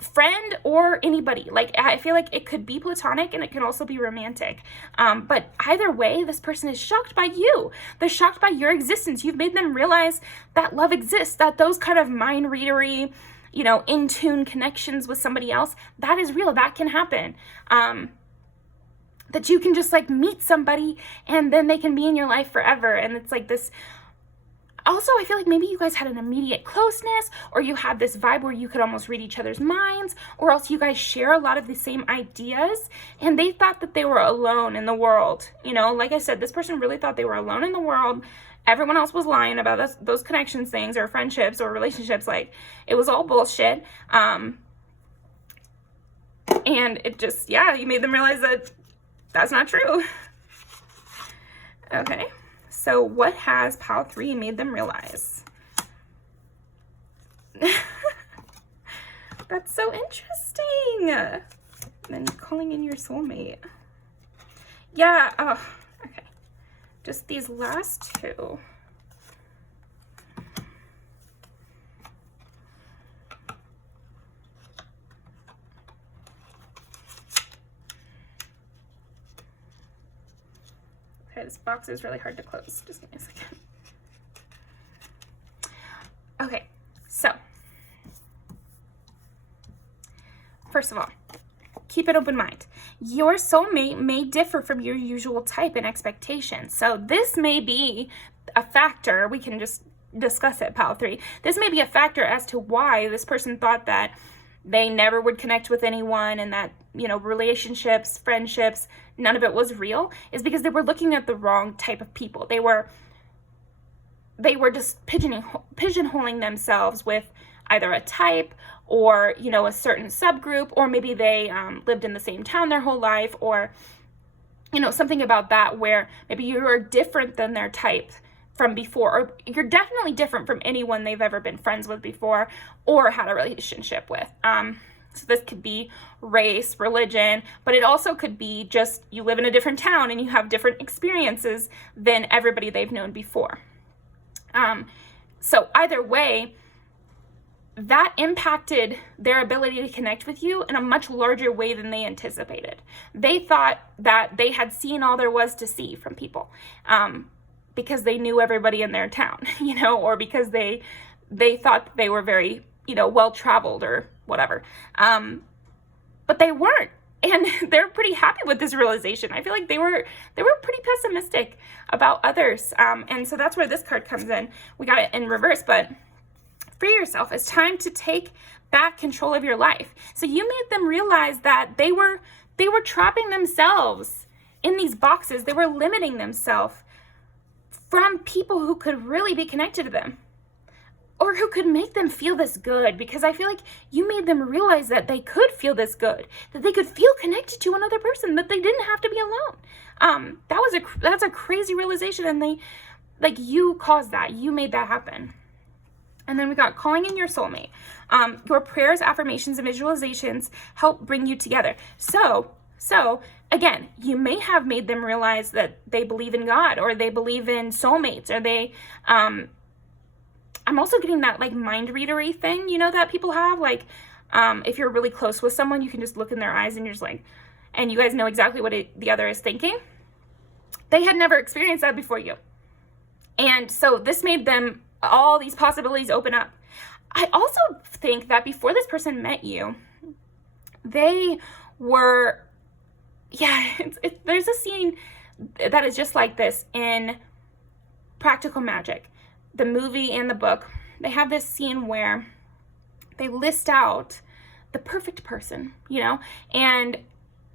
Friend or anybody. Like, I feel like it could be platonic and it can also be romantic. But either way, this person is shocked by you. They're shocked by your existence. You've made them realize that love exists, that those kind of mind-readery, you know, in-tune connections with somebody else, that is real. That can happen. That you can just like meet somebody and then they can be in your life forever. And it's like this. Also, I feel like maybe you guys had an immediate closeness, or you had this vibe where you could almost read each other's minds, or else you guys share a lot of the same ideas and they thought that they were alone in the world. You know, like I said, this person really thought they were alone in the world. Everyone else was lying about those connections things or friendships or relationships. Like, it was all bullshit. And it just, yeah, you made them realize that that's not true. Okay, so what has pile 3 made them realize? That's so interesting. And then calling in your soulmate. Yeah, oh, okay. Just these last two. Okay, this box is really hard to close. Just give me a second. Okay, so first of all, keep an open mind. Your soulmate may differ from your usual type and expectations. So this may be a factor. We can just discuss it, pile 3. This may be a factor as to why this person thought that they never would connect with anyone, and that, you know, relationships, friendships, none of it was real, is because they were looking at the wrong type of people. They were just pigeonholing themselves with either a type or, you know, a certain subgroup, or maybe they lived in the same town their whole life, or, you know, something about that where maybe you are different than their type from before, or you're definitely different from anyone they've ever been friends with before or had a relationship with. So this could be race, religion, but it also could be just you live in a different town and you have different experiences than everybody they've known before. So either way, that impacted their ability to connect with you in a much larger way than they anticipated. They thought that they had seen all there was to see from people, because they knew everybody in their town, you know, or because they thought they were very, you know, well-traveled or whatever. But they weren't. And they're pretty happy with this realization. I feel like they were pretty pessimistic about others. And so that's where this card comes in. We got it in reverse, but free yourself. It's time to take back control of your life. So you made them realize that they were trapping themselves in these boxes. They were limiting themselves from people who could really be connected to them, or who could make them feel this good, because I feel like you made them realize that they could feel this good, that they could feel connected to another person, that they didn't have to be alone. That's a crazy realization, and you caused that. You made that happen. And then we got calling in your soulmate. Your prayers, affirmations, and visualizations help bring you together. So again, you may have made them realize that they believe in God, or they believe in soulmates, or they, I'm also getting that like mind readery thing, you know, that people have. Like, if you're really close with someone, you can just look in their eyes and you're just like, and you guys know exactly what the other is thinking. They had never experienced that before you. And so this made them, all these possibilities open up. I also think that before this person met you, they were, there's a scene that is just like this in Practical Magic, the movie and the book. They have this scene where they list out the perfect person, you know, and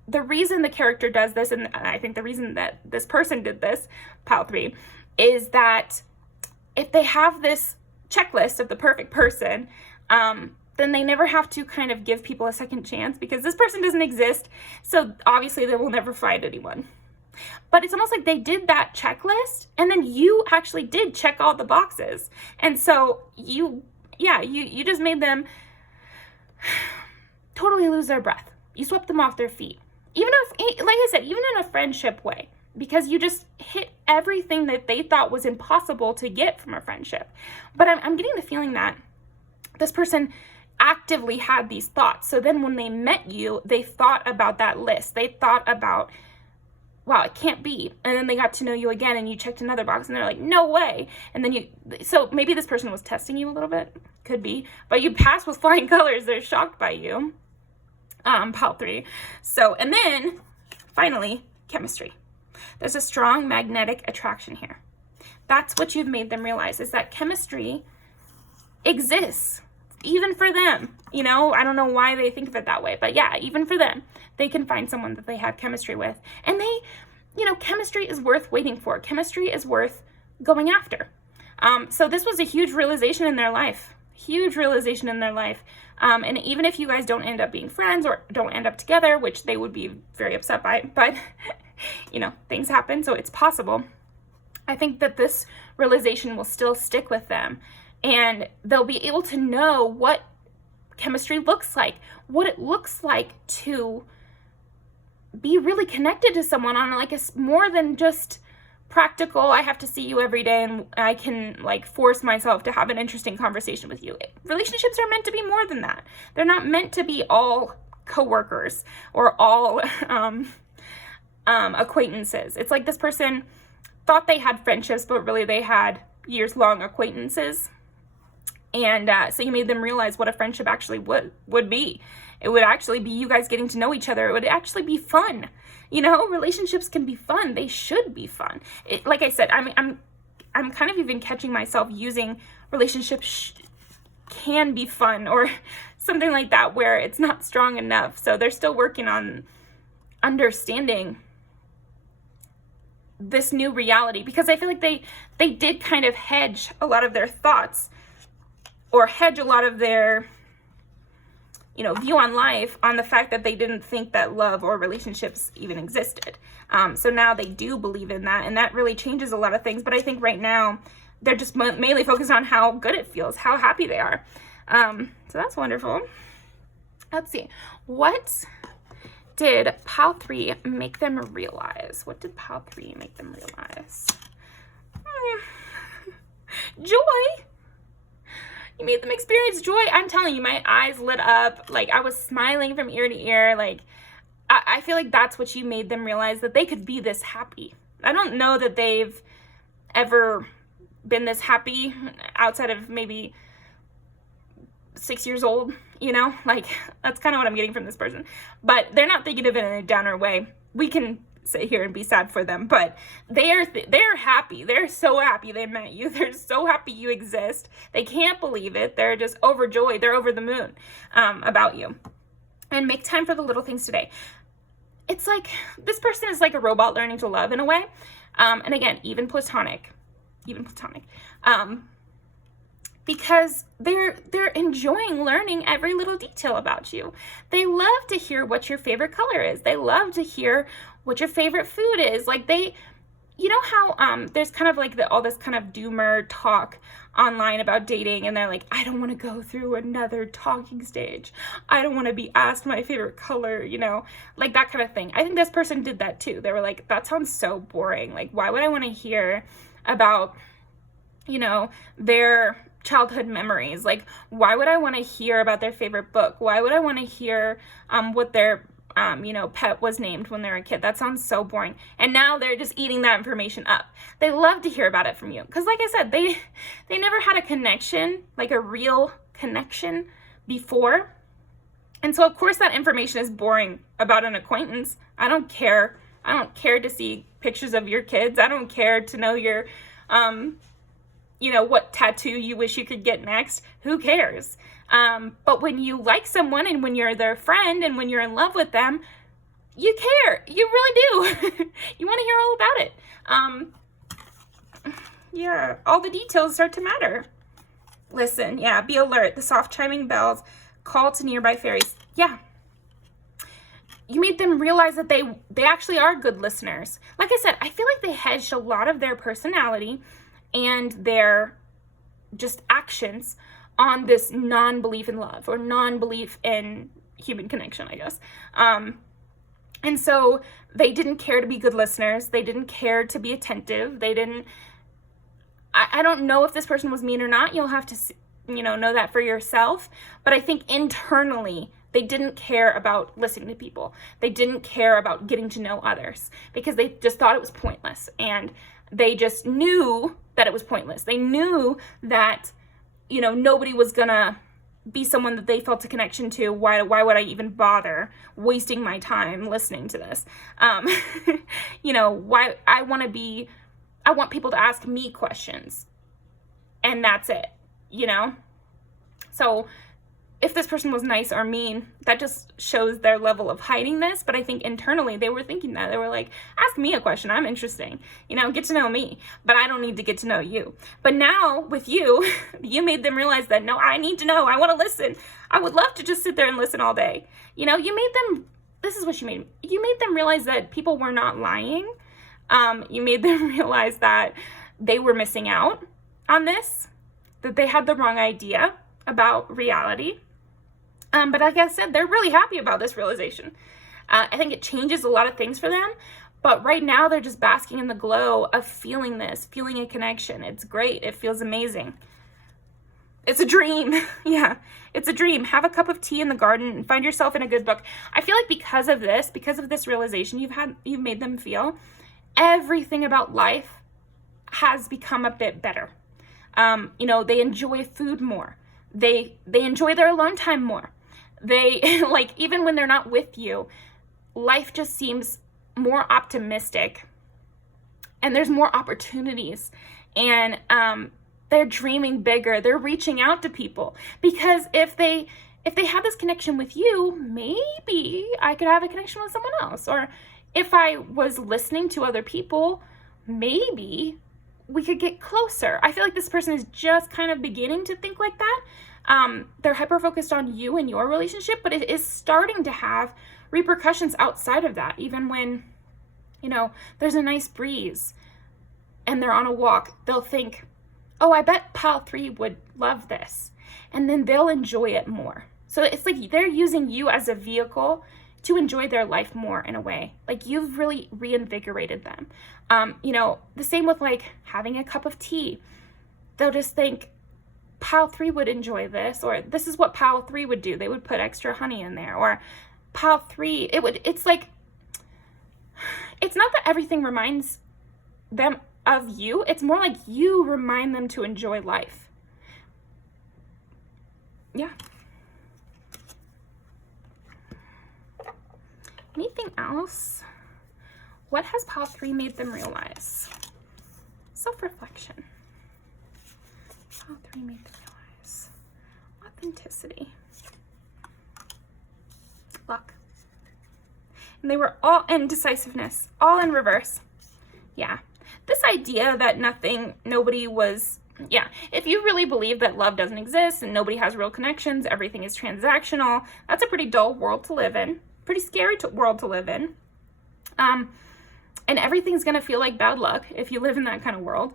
the reason the character does this, and I think the reason that this person did this, pile 3, is that if they have this checklist of the perfect person, then they never have to kind of give people a second chance, because this person doesn't exist. So obviously they will never find anyone. But it's almost like they did that checklist, and then you actually did check all the boxes. And so you just made them totally lose their breath. You swept them off their feet. Even if, like I said, even in a friendship way, because you just hit everything that they thought was impossible to get from a friendship. But I'm getting the feeling that this person actively had these thoughts. So then when they met you, they thought about that list. They thought about, wow, it can't be. And then they got to know you again, and you checked another box, and they're like, no way. And then so maybe this person was testing you a little bit. Could be. But you passed with flying colors. They're shocked by you. Pile 3. So, and then finally, chemistry. There's a strong magnetic attraction here. That's what you've made them realize, is that chemistry exists, even for them. You know, I don't know why they think of it that way, but yeah, even for them, they can find someone that they have chemistry with. And they, you know, chemistry is worth waiting for. Chemistry is worth going after. So this was a huge realization in their life. Huge realization in their life. And even if you guys don't end up being friends or don't end up together, which they would be very upset by, but you know, things happen, so it's possible. I think that this realization will still stick with them, and they'll be able to know what chemistry looks like, what it looks like to be really connected to someone on like a more than just practical, I have to see you every day and I can like force myself to have an interesting conversation with you. Relationships are meant to be more than that. They're not meant to be all coworkers or all acquaintances. It's like this person thought they had friendships, but really they had years-long acquaintances. And so you made them realize what a friendship actually would be. It would actually be you guys getting to know each other. It would actually be fun. You know, relationships can be fun. They should be fun. Like I said, I'm kind of even catching myself using relationships can be fun or something like that, where it's not strong enough. So they're still working on understanding this new reality, because I feel like they did kind of hedge a lot of their thoughts or hedge a lot of their, you know, view on life on the fact that they didn't think that love or relationships even existed. So now they do believe in that, and that really changes a lot of things. But I think right now they're just mainly focused on how good it feels, how happy they are. So that's wonderful. Let's see. What did pile 3 make them realize? What did pile 3 make them realize? Joy. You made them experience joy. I'm telling you, my eyes lit up. Like, I was smiling from ear to ear. Like, I feel like that's what you made them realize, that they could be this happy. I don't know that they've ever been this happy outside of maybe 6 years old, you know? Like, that's kind of what I'm getting from this person. But they're not thinking of it in a downer way. We can sit here and be sad for them, but they're happy. They're so happy they met you. They're so happy you exist. They can't believe it. They're just overjoyed. They're over the moon about you. And make time for the little things today. It's like this person is like a robot learning to love in a way. And again, even platonic. Because they're enjoying learning every little detail about you. They love to hear what your favorite color is. They love to hear what your favorite food is. Like you know how there's kind of like all this kind of doomer talk online about dating, and they're like, I don't want to go through another talking stage. I don't want to be asked my favorite color, you know, like that kind of thing. I think this person did that too. They were like, that sounds so boring. Like, why would I want to hear about, you know, their childhood memories? Like, why would I want to hear about their favorite book? Why would I want to hear what their you know, pet was named when they were a kid? That sounds so boring. And now they're just eating that information up. They love to hear about it from you, because like I said, they never had a connection, like a real connection before. And so of course that information is boring about an acquaintance. I don't care to see pictures of your kids. I don't care to know your you know, what tattoo you wish you could get next. Who cares? But when you like someone and when you're their friend and when you're in love with them, you care. You really do. You want to hear all about it. Yeah, all the details start to matter. Listen, yeah, be alert. The soft chiming bells call to nearby fairies. Yeah. You made them realize that they actually are good listeners. Like I said, I feel like they hedged a lot of their personality and their just actions on this non-belief in love or non-belief in human connection, I guess. And so they didn't care to be good listeners. They didn't care to be attentive. They didn't, I don't know if this person was mean or not. You'll have to, you know that for yourself. But I think internally, they didn't care about listening to people. They didn't care about getting to know others because they just thought it was pointless. And they just knew that it was pointless. They knew that, you know, nobody was gonna be someone that they felt a connection to. Why would I even bother wasting my time listening to this? You know, why I want people to ask me questions, and that's it, you know? So if this person was nice or mean, that just shows their level of hiding this. But I think internally they were thinking that. They were like, ask me a question. I'm interesting. You know, get to know me. But I don't need to get to know you. But now with you, you made them realize that, no, I need to know. I want to listen. I would love to just sit there and listen all day. You know, you made them, this is what you made. You made them realize that people were not lying. You made them realize that they were missing out on this, that they had the wrong idea about reality. But like I said, they're really happy about this realization. I think it changes a lot of things for them. But right now, they're just basking in the glow of feeling this, feeling a connection. It's great. It feels amazing. It's a dream. Yeah, it's a dream. Have a cup of tea in the garden and find yourself in a good book. I feel like because of this realization you've made them feel, everything about life has become a bit better. You know, they enjoy food more. They enjoy their alone time more. They, like, even when they're not with you, life just seems more optimistic, and there's more opportunities, and they're dreaming bigger. They're reaching out to people, because if they have this connection with you, maybe I could have a connection with someone else. Or if I was listening to other people, maybe we could get closer. I feel like this person is just kind of beginning to think like that. They're hyper focused on you and your relationship, but it is starting to have repercussions outside of that. Even when, you know, there's a nice breeze and they're on a walk, they'll think, oh, I bet pile 3 would love this. And then they'll enjoy it more. So it's like they're using you as a vehicle to enjoy their life more in a way. Like, you've really reinvigorated them. You know, the same with like having a cup of tea. They'll just think, pile 3 would enjoy this, or this is what pile 3 would do. They would put extra honey in there, or pile 3, it's like, it's not that everything reminds them of you. It's more like you remind them to enjoy life. Yeah. Anything else? What has pile 3 made them realize? Self-reflection. Pile 3 made them realize authenticity. Luck. And they were all in decisiveness, all in reverse. Yeah. This idea that nobody was, yeah, if you really believe that love doesn't exist and nobody has real connections, everything is transactional, that's a pretty dull world to live in, pretty scary world to live in. And everything's going to feel like bad luck if you live in that kind of world,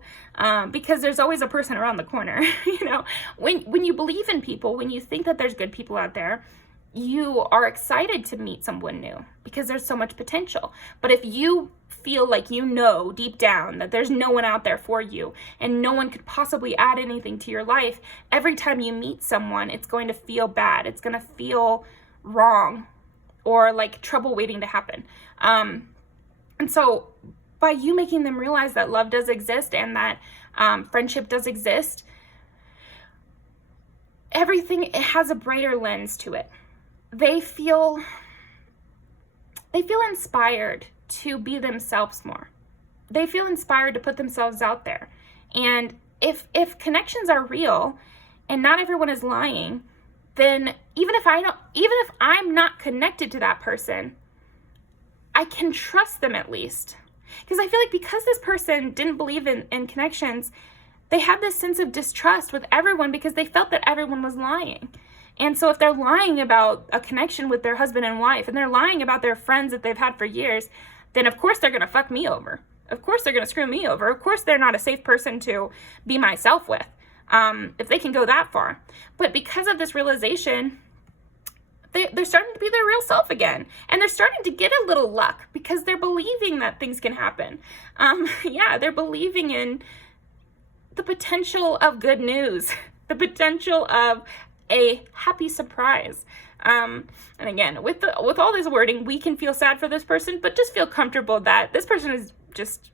because there's always a person around the corner. You know, when you believe in people, when you think that there's good people out there, you are excited to meet someone new because there's so much potential. But if you feel like you know deep down that there's no one out there for you and no one could possibly add anything to your life, every time you meet someone, it's going to feel bad. It's going to feel wrong or like trouble waiting to happen. And so by you making them realize that love does exist and that friendship does exist, everything, it has a brighter lens to it. They feel inspired to be themselves more. They feel inspired to put themselves out there. And if connections are real and not everyone is lying, then even if I'm not connected to that person, I can trust them at least. Because I feel like because this person didn't believe in connections, they had this sense of distrust with everyone because they felt that everyone was lying. And so if they're lying about a connection with their husband and wife, and they're lying about their friends that they've had for years, then of course they're going to fuck me over. Of course they're going to screw me over. Of course they're not a safe person to be myself with, if they can go that far. But because of this realization, they're starting to be their real self again. And they're starting to get a little luck because they're believing that things can happen. Yeah, they're believing in the potential of good news, the potential of a happy surprise. And again, with all this wording, we can feel sad for this person, but just feel comfortable that this person is just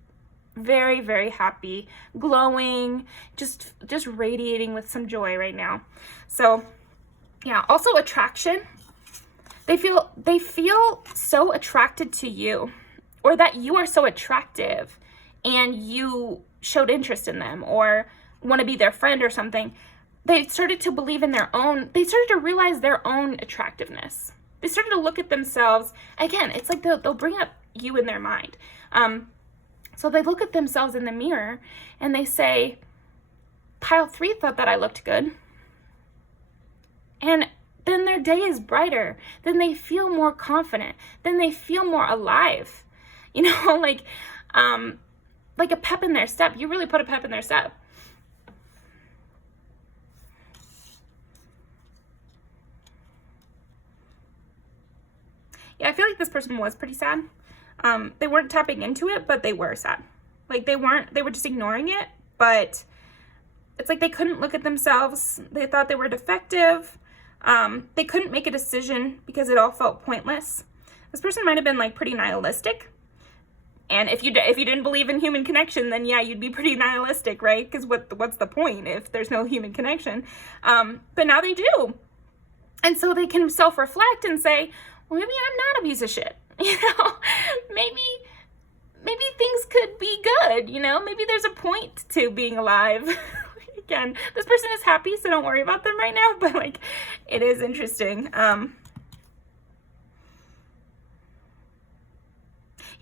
very, very happy, glowing, just radiating with some joy right now. So yeah, also attraction. They feel so attracted to you, or that you are so attractive and you showed interest in them or want to be their friend or something. They started to believe in they started to realize their own attractiveness. They started to look at themselves. Again, it's like they'll bring up you in their mind. So they look at themselves in the mirror and they say, pile 3 thought that I looked good. And then their day is brighter. Then they feel more confident. Then they feel more alive. You know, like a pep in their step. You really put a pep in their step. Yeah, I feel like this person was pretty sad. They weren't tapping into it, but they were sad. Like they were just ignoring it, but it's like they couldn't look at themselves. They thought they were defective. They couldn't make a decision because it all felt pointless. This person might have been like pretty nihilistic. And if you didn't believe in human connection, then yeah, you'd be pretty nihilistic, right? Because what's the point if there's no human connection? But now they do. And so they can self-reflect and say, well, maybe I'm not a piece of shit. You know, maybe things could be good, you know? Maybe there's a point to being alive. Again, this person is happy, so don't worry about them right now, but like, it is interesting. Yeah,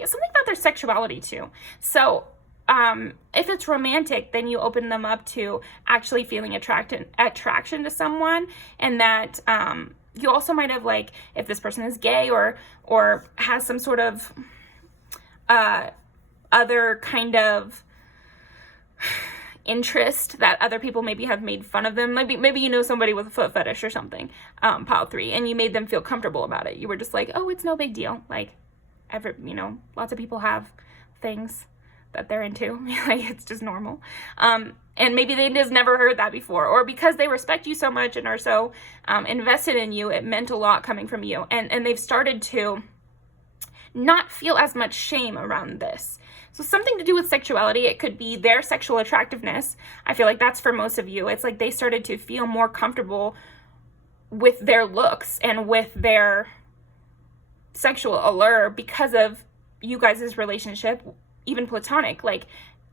something about their sexuality too. So, if it's romantic, then you open them up to actually feeling attraction to someone, and that, you also might have, like, if this person is gay or has some sort of, other kind of interest that other people maybe have made fun of them. Maybe you know somebody with a foot fetish or something, pile 3, and you made them feel comfortable about it. You were just like, oh, it's no big deal. Like, lots of people have things that they're into. Like, it's just normal. And maybe they just never heard that before, or because they respect you so much and are so invested in you, it meant a lot coming from you. And they've started to not feel as much shame around this. So something to do with sexuality. It could be their sexual attractiveness. I feel like that's for most of you. It's like they started to feel more comfortable with their looks and with their sexual allure because of you guys' relationship, even platonic. Like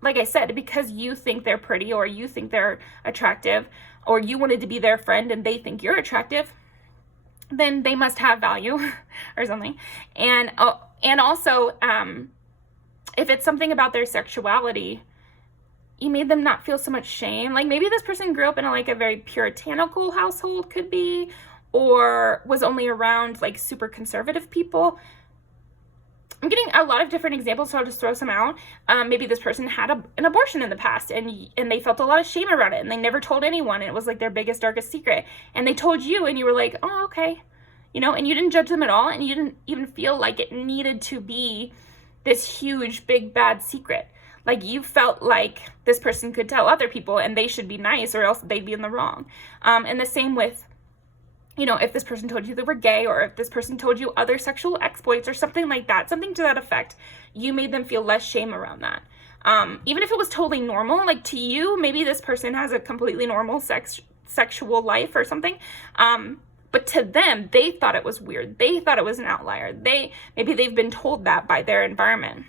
I said, because you think they're pretty, or you think they're attractive, or you wanted to be their friend and they think you're attractive, then they must have value or something. And also, if it's something about their sexuality, you made them not feel so much shame. Like maybe this person grew up in a very puritanical household, could be, or was only around like super conservative people. I'm getting a lot of different examples, so I'll just throw some out. Maybe this person had an abortion in the past, and they felt a lot of shame around it, and they never told anyone, and it was like their biggest, darkest secret. And they told you, and you were like, oh, okay. And you didn't judge them at all, and you didn't even feel like it needed to be this huge, big, bad secret. Like you felt like this person could tell other people, and they should be nice, or else they'd be in the wrong. And the same with, if this person told you they were gay, or if this person told you other sexual exploits or something like that, something to that effect, you made them feel less shame around that. Even if it was totally normal, like to you, maybe this person has a completely normal sexual life or something. But to them, they thought it was weird. They thought it was an outlier. Maybe they've been told that by their environment.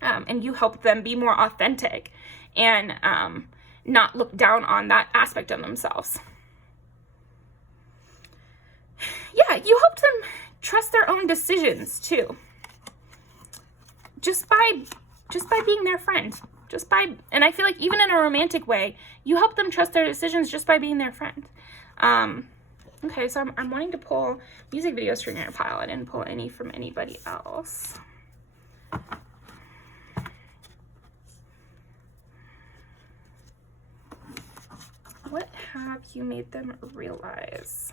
And you helped them be more authentic and not look down on that aspect of themselves. Yeah, you helped them trust their own decisions too. Just by being their friend. And I feel like even in a romantic way, you help them trust their decisions just by being their friend. Okay, so I'm wanting to pull music videos from your pile. I didn't pull any from anybody else. What have you made them realize?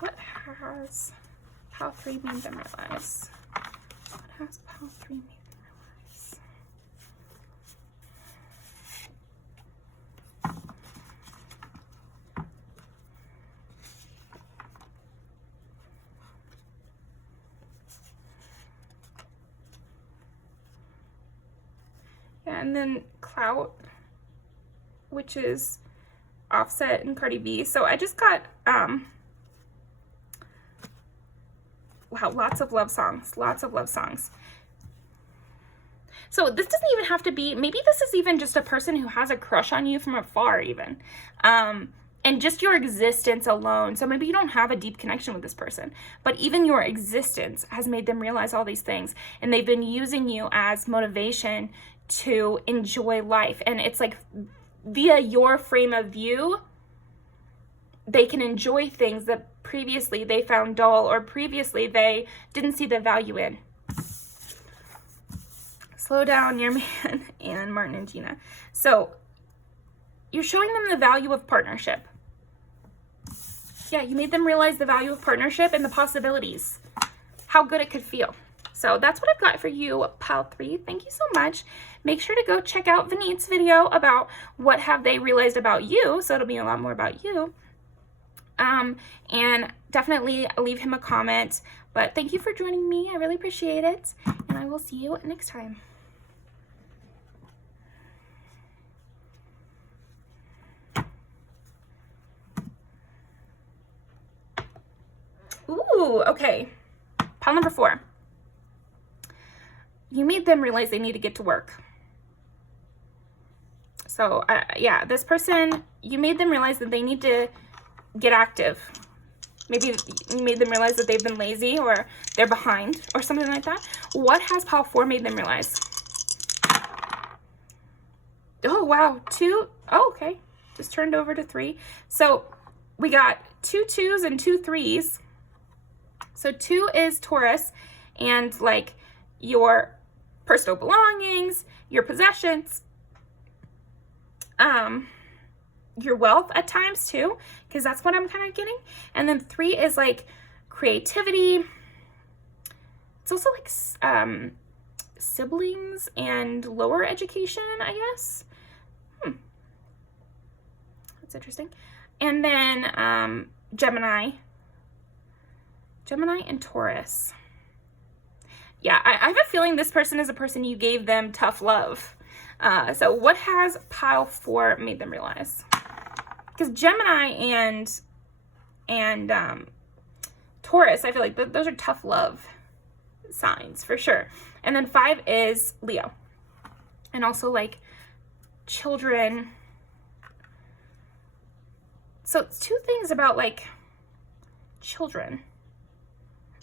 What has pile 3 made them realize? What has pile 3 made them realize? Yeah, and then Clout, which is Offset and Cardi B. So I just got wow, lots of love songs. So this doesn't even have to be, maybe this is even just a person who has a crush on you from afar even. And just your existence alone. So maybe you don't have a deep connection with this person, but even your existence has made them realize all these things. And they've been using you as motivation to enjoy life. And it's like via your frame of view, they can enjoy things that previously they found dull, or previously they didn't see the value in. slow down your man, and Martin and Gina. So you're showing them the value of partnership. Yeah, you made them realize the value of partnership and the possibilities, how good it could feel. So that's what I've got for you, pile 3. Thank you so much. Make sure to go check out Vineet's video about what have they realized about you. So it'll be a lot more about you. And definitely leave him a comment. But thank you for joining me. I really appreciate it. And I will see you next time. Ooh, okay. Pile number 4. You made them realize they need to get to work. So, yeah, this person, you made them realize that they need to get active. Maybe you made them realize that they've been lazy or they're behind or something like that. What has pile 4 made them realize? Oh, wow. 2. Oh, okay. Just turned over to 3. So we got 2 2s and 2 3s. So 2 is Taurus and like your personal belongings, your possessions, your wealth at times too, because that's what I'm kind of getting. And then 3 is like creativity. It's also like siblings and lower education, I guess. That's interesting. And then Gemini and Taurus. Yeah, I have a feeling this person is a person you gave them tough love. So what has pile 4 made them realize? Because Gemini and Taurus, I feel like those are tough love signs for sure. And then 5 is Leo. And also like children. So it's 2 things about like children.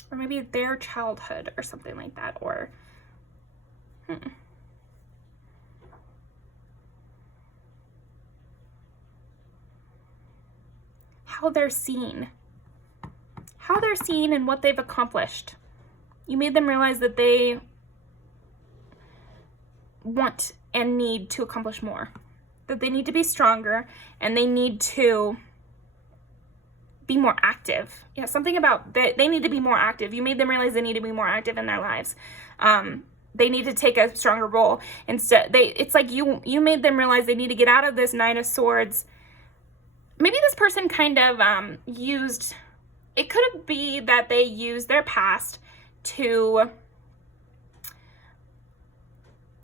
Or maybe their childhood or something like that. Or how they're seen. How they're seen and what they've accomplished. You made them realize that they want and need to accomplish more. That they need to be stronger and they need to be more active. Yeah, something about that. They need to be more active. You made them realize they need to be more active in their lives. They need to take a stronger role. Instead, it's like you made them realize they need to get out of this 9 of Swords. Maybe this person kind of used, it could be that they used their past to,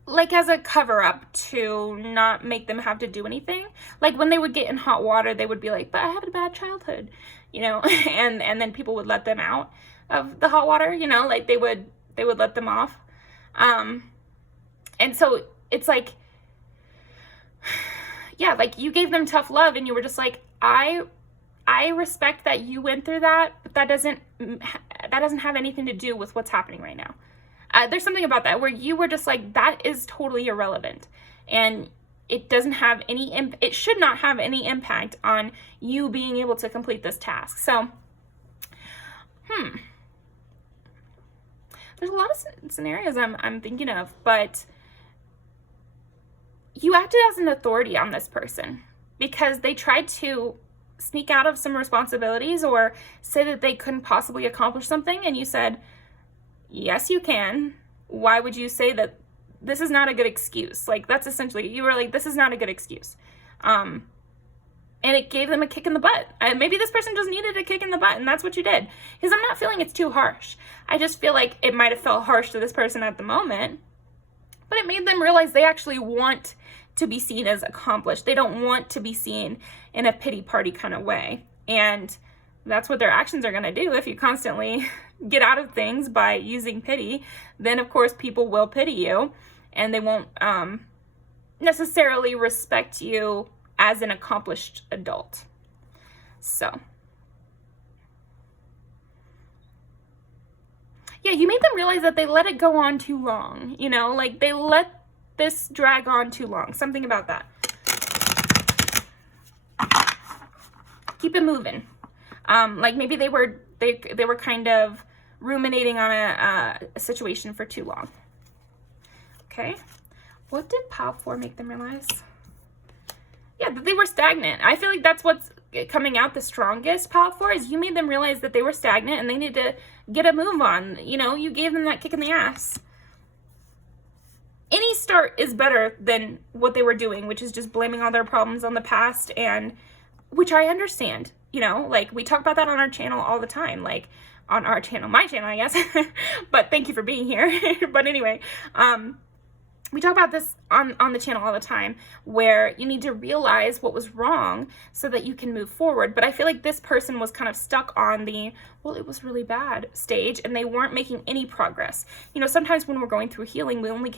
like as a cover-up to not make them have to do anything. Like when they would get in hot water, they would be like, but I had a bad childhood, you know, and then people would let them out of the hot water, you know, like they would let them off. And so it's like, yeah, like you gave them tough love and you were just like, I respect that you went through that, but that doesn't have anything to do with what's happening right now. There's something about that where you were just like, that is totally irrelevant. And it doesn't have any, it should not have any impact on you being able to complete this task. So, there's a lot of scenarios I'm thinking of, but you acted as an authority on this person because they tried to sneak out of some responsibilities or say that they couldn't possibly accomplish something. And you said, yes, you can. Why would you say that this is not a good excuse? Like, that's essentially, you were like, this is not a good excuse. And it gave them a kick in the butt. And maybe this person just needed a kick in the butt, and that's what you did. Because I'm not feeling it's too harsh. I just feel like it might have felt harsh to this person at the moment, but it made them realize they actually want to be seen as accomplished. They don't want to be seen in a pity party kind of way. And that's what their actions are going to do. If you constantly get out of things by using pity, then of course people will pity you and they won't necessarily respect you as an accomplished adult. So, yeah, you made them realize that they let it go on too long, you know, like they let this drag on too long. Something about that. Keep it moving. Like maybe they were kind of ruminating on a situation for too long. Okay. What did pile 4 make them realize? Yeah, that they were stagnant. I feel like that's what's coming out the strongest, pile 4, is you made them realize that they were stagnant and they need to get a move on. You know, you gave them that kick in the ass. Any start is better than what they were doing, which is just blaming all their problems on the past, and which I understand. You know, like, we talk about that on our channel all the time, like, on our channel, my channel, I guess, but thank you for being here. But anyway, we talk about this on the channel all the time, where you need to realize what was wrong so that you can move forward. But I feel like this person was kind of stuck on the, well, it was really bad stage, and they weren't making any progress. You know, sometimes when we're going through healing, we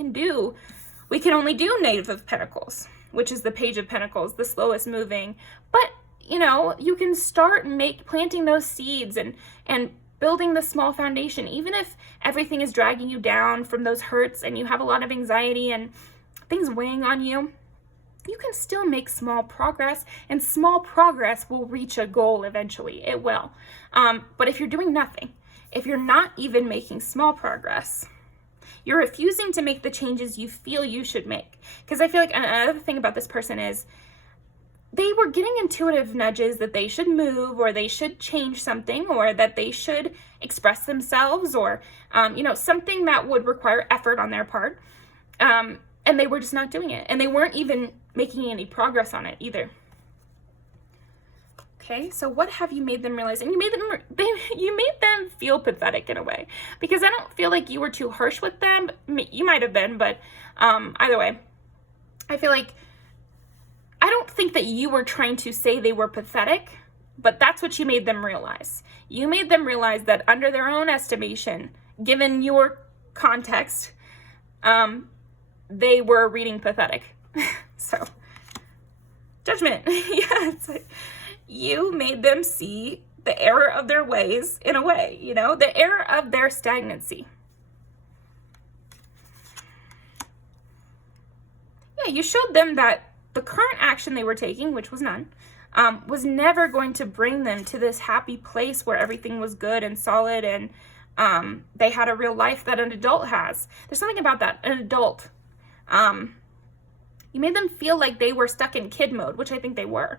can only do Knave of Pentacles, which is the Page of Pentacles, the slowest moving. But, you know, you can start planting those seeds and building the small foundation. Even if everything is dragging you down from those hurts and you have a lot of anxiety and things weighing on you, you can still make small progress, and small progress will reach a goal eventually. It will. But if you're doing nothing, if you're not even making small progress, you're refusing to make the changes you feel you should make. Because I feel like another thing about this person is they were getting intuitive nudges that they should move, or they should change something, or that they should express themselves, or, you know, something that would require effort on their part. And they were just not doing it. And they weren't even making any progress on it either. Okay, so what have you made them realize? And you made them feel pathetic in a way, because I don't feel like you were too harsh with them. You might have been, but either way, I feel like, I don't think that you were trying to say they were pathetic, but that's what you made them realize. You made them realize that under their own estimation, given your context, they were reading pathetic. So, judgment. Yeah, it's like, you made them see the error of their ways in a way, you know, the error of their stagnancy. Yeah, you showed them that the current action they were taking, which was none, was never going to bring them to this happy place where everything was good and solid, and they had a real life that an adult has. There's something about that, an adult. You made them feel like they were stuck in kid mode, which I think they were.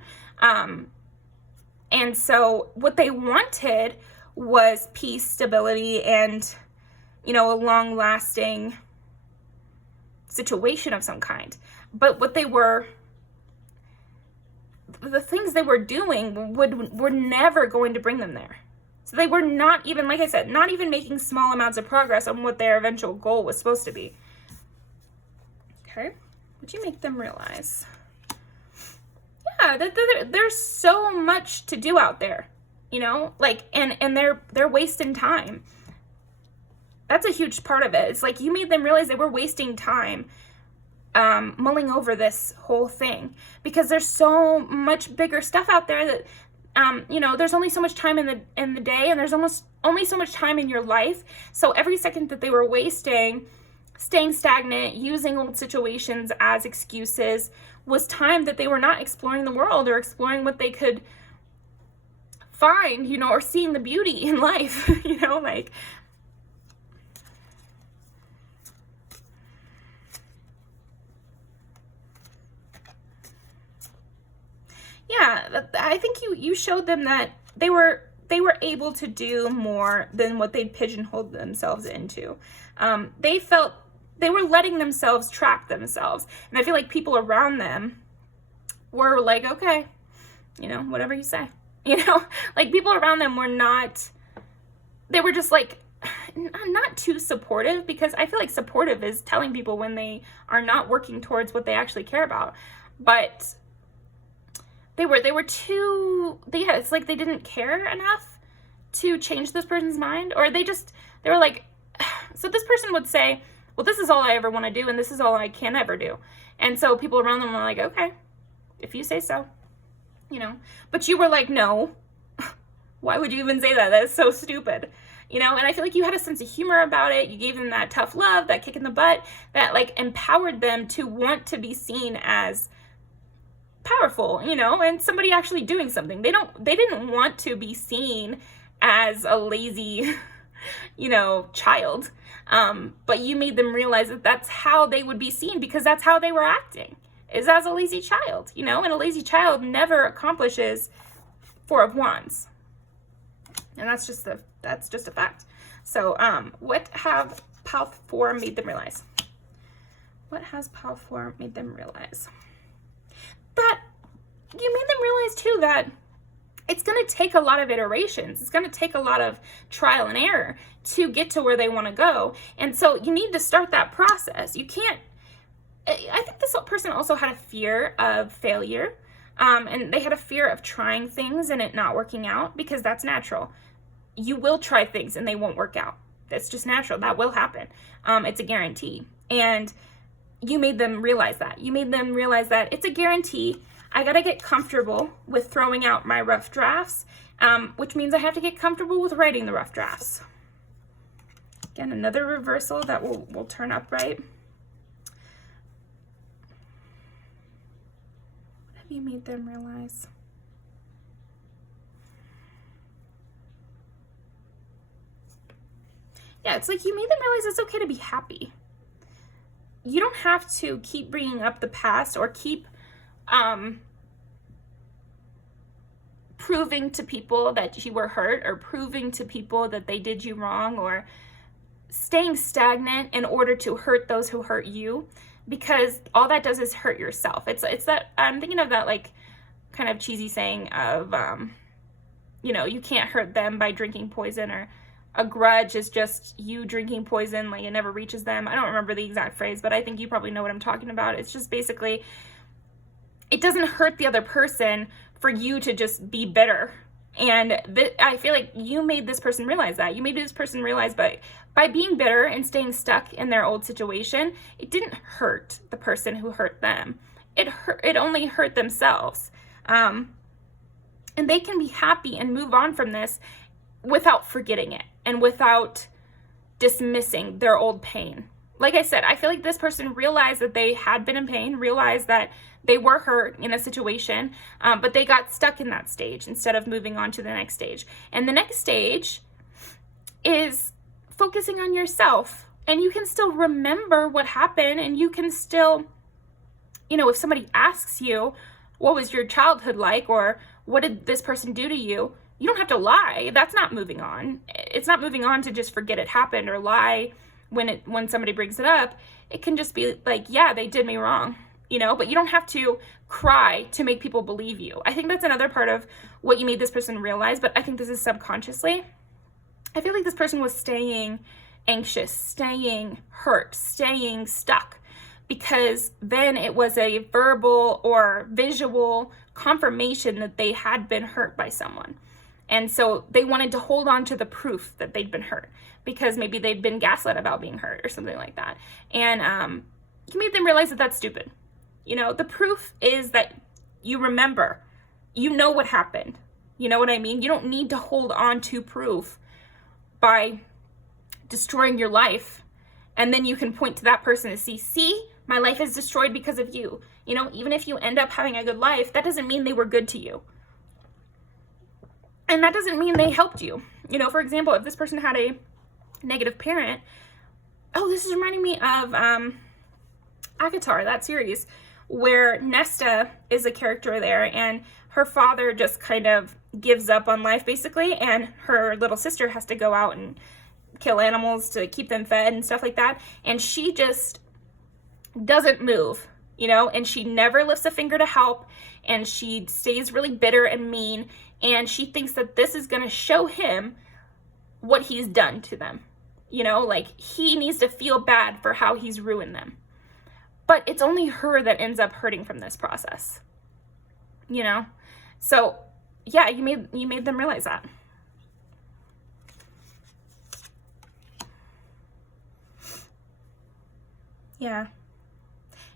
And so what they wanted was peace, stability, and, you know, a long-lasting situation of some kind. But what the things they were doing were never going to bring them there. So they were not even, like I said, not even making small amounts of progress on what their eventual goal was supposed to be. Okay, what'd you make them realize? Yeah, there's so much to do out there, you know, like, and they're wasting time. That's a huge part of it. It's like you made them realize they were wasting time mulling over this whole thing, because there's so much bigger stuff out there that, you know, there's only so much time in the day, and there's almost only so much time in your life. So every second that they were wasting, staying stagnant, using old situations as excuses, was time that they were not exploring the world or exploring what they could find, you know, or seeing the beauty in life, you know, like, yeah, I think you showed them that they were able to do more than what they'd pigeonholed themselves into. They felt they were letting themselves trap themselves. And I feel like people around them were like, okay, you know, whatever you say. You know, like, people around them were not, they were just like, not too supportive, because I feel like supportive is telling people when they are not working towards what they actually care about. But they were too, yeah, it's like they didn't care enough to change this person's mind, or they were like, so this person would say, well, this is all I ever want to do, and this is all I can ever do. And so people around them were like, okay, if you say so, you know. But you were like, no, why would you even say that? That is so stupid, you know. And I feel like you had a sense of humor about it. You gave them that tough love, that kick in the butt, that, like, empowered them to want to be seen as powerful, you know, and somebody actually doing something. They didn't want to be seen as a lazy, you know, child. But you made them realize that that's how they would be seen, because that's how they were acting, is as a lazy child, you know, and a lazy child never accomplishes 4 of Wands. And that's just a fact. So, what have Pile 4 made them realize? What has Pile 4 made them realize? That you made them realize too that it's going to take a lot of iterations. It's going to take a lot of trial and error to get to where they want to go. And so you need to start that process. You can't, I think this person also had a fear of failure. And they had a fear of trying things and it not working out, because that's natural. You will try things and they won't work out. That's just natural. That will happen. It's a guarantee. And you made them realize that. You made them realize that it's a guarantee. I got to get comfortable with throwing out my rough drafts, which means I have to get comfortable with writing the rough drafts. Again, another reversal that will turn upright. What have you made them realize? Yeah, it's like you made them realize it's okay to be happy. You don't have to keep bringing up the past or keep proving to people that you were hurt, or proving to people that they did you wrong, or staying stagnant in order to hurt those who hurt you, because all that does is hurt yourself. It's that, I'm thinking of that like kind of cheesy saying of, you know, you can't hurt them by drinking poison, or a grudge is just you drinking poison, like it never reaches them. I don't remember the exact phrase, but I think you probably know what I'm talking about. It's just basically, it doesn't hurt the other person for you to just be bitter. And I feel like you made this person realize that. You made this person realize by being bitter and staying stuck in their old situation, it didn't hurt the person who hurt them. It only hurt themselves. And they can be happy and move on from this without forgetting it and without dismissing their old pain. Like I said, I feel like this person realized that they had been in pain, realized that they were hurt in a situation, but they got stuck in that stage instead of moving on to the next stage. And the next stage is focusing on yourself. And you can still remember what happened, and you can still, you know, if somebody asks you, what was your childhood like, or what did this person do to you? You don't have to lie. That's not moving on. It's not moving on to just forget it happened or lie when somebody brings it up. It can just be like, yeah, they did me wrong, you know, but you don't have to cry to make people believe you. I think that's another part of what you made this person realize, but I think this is subconsciously. I feel like this person was staying anxious, staying hurt, staying stuck, because then it was a verbal or visual confirmation that they had been hurt by someone. And so they wanted to hold on to the proof that they'd been hurt, because maybe they'd been gaslit about being hurt or something like that. And you made them realize that that's stupid. You know, the proof is that you remember, you know what happened. You know what I mean? You don't need to hold on to proof by destroying your life. And then you can point to that person and see, my life is destroyed because of you. You know, even if you end up having a good life, that doesn't mean they were good to you. And that doesn't mean they helped you. You know, for example, if this person had a negative parent, oh, this is reminding me of Avatar, that series, where Nesta is a character there, and her father just kind of gives up on life, basically, and her little sister has to go out and kill animals to keep them fed and stuff like that, and she just doesn't move, you know, and she never lifts a finger to help, and she stays really bitter and mean, and she thinks that this is going to show him what he's done to them. You know, like he needs to feel bad for how he's ruined them. But it's only her that ends up hurting from this process. You know? So, yeah, you made them realize that. Yeah.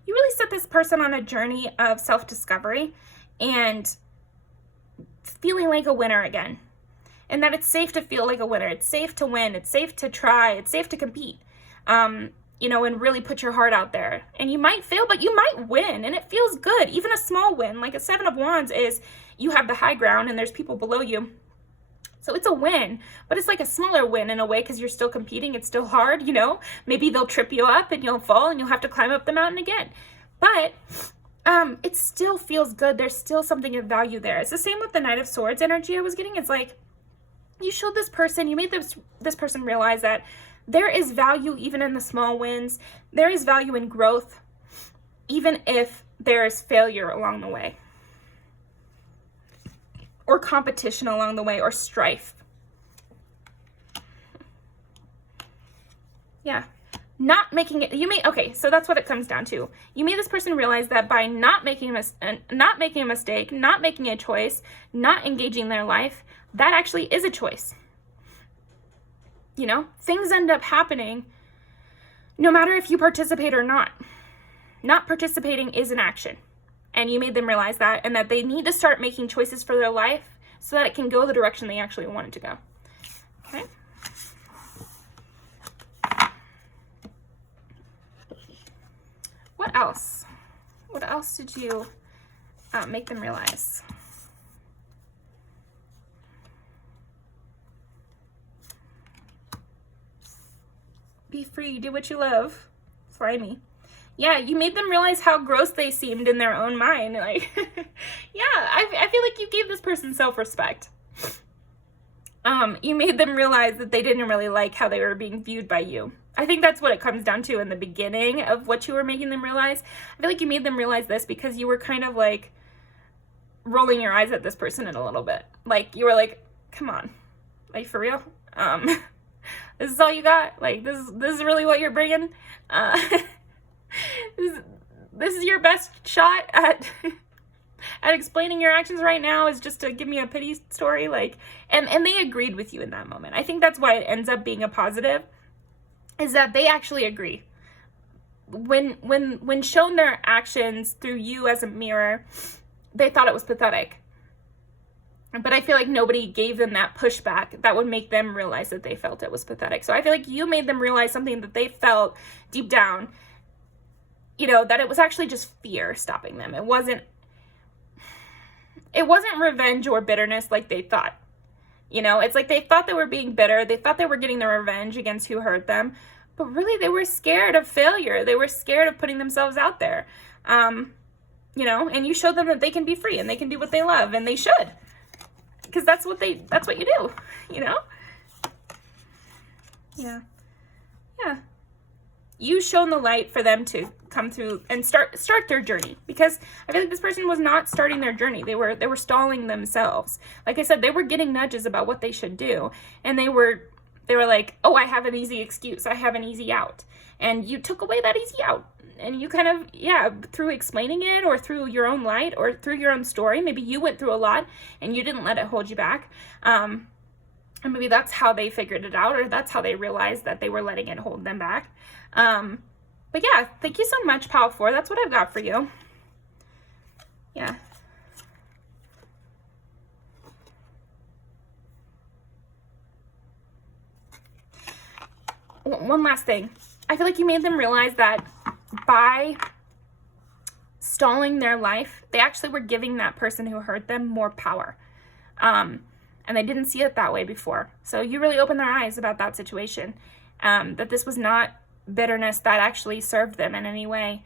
You really set this person on a journey of self-discovery and feeling like a winner again. And that it's safe to feel like a winner. It's safe to win. It's safe to try. It's safe to compete. You know, and really put your heart out there. And you might fail, but you might win. And it feels good. Even a small win, like a 7 of Wands, is you have the high ground and there's people below you. So it's a win, but it's like a smaller win in a way because you're still competing. It's still hard, you know? Maybe they'll trip you up and you'll fall and you'll have to climb up the mountain again. But it still feels good. There's still something of value there. It's the same with the Knight of Swords energy I was getting. It's like you showed this person, you made this person realize that there is value even in the small wins. There is value in growth, even if there is failure along the way, or competition along the way, or strife. Yeah. Not making it, okay, so that's what it comes down to. You made this person realize that by not making a mistake, not making a choice, not engaging their life, that actually is a choice. You know, things end up happening no matter if you participate or not. Not participating is an action. And you made them realize that, and that they need to start making choices for their life so that it can go the direction they actually want it to go. Okay? What else? What else did you make them realize? Be free, do what you love. Slimy. Yeah, you made them realize how gross they seemed in their own mind. Like, yeah, I feel like you gave this person self-respect. You made them realize that they didn't really like how they were being viewed by you. I think that's what it comes down to in the beginning of what you were making them realize. I feel like you made them realize this because you were kind of like rolling your eyes at this person in a little bit. Like, you were like, come on, like, for real? This is all you got? Like, this is really what you're bringing? This is your best shot at explaining your actions right now, is just to give me a pity story? Like, and they agreed with you in that moment. I think that's why it ends up being a positive, is that they actually agree. When shown their actions through you as a mirror, they thought it was pathetic. But I feel like nobody gave them that pushback that would make them realize that they felt it was pathetic. So I feel like you made them realize something that they felt deep down, you know, that it was actually just fear stopping them. It wasn't revenge or bitterness like they thought. You know, it's like they thought they were being bitter. They thought they were getting their revenge against who hurt them. But really, they were scared of failure. They were scared of putting themselves out there. You know, and you showed them that they can be free and they can do what they love, and they should. Because that's what you do, you know? Yeah. Yeah. You shone the light for them to come through and start their journey, because I feel like this person was not starting their journey. They were stalling themselves. Like I said, they were getting nudges about what they should do, and they were like, oh, I have an easy excuse. I have an easy out. And you took away that easy out. And you kind of, yeah, through explaining it, or through your own light, or through your own story, maybe you went through a lot and you didn't let it hold you back. And maybe that's how they figured it out, or that's how they realized that they were letting it hold them back. But yeah, thank you so much, Pile 4. That's what I've got for you. Yeah. One last thing. I feel like you made them realize that by stalling their life, they actually were giving that person who hurt them more power. And they didn't see it that way before. So you really opened their eyes about that situation. That this was not bitterness that actually served them in any way.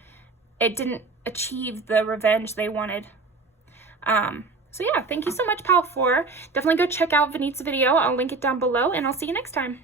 It didn't achieve the revenge they wanted. So yeah, thank you so much, Pile 4. Definitely go check out Vinit's video. I'll link it down below, and I'll see you next time.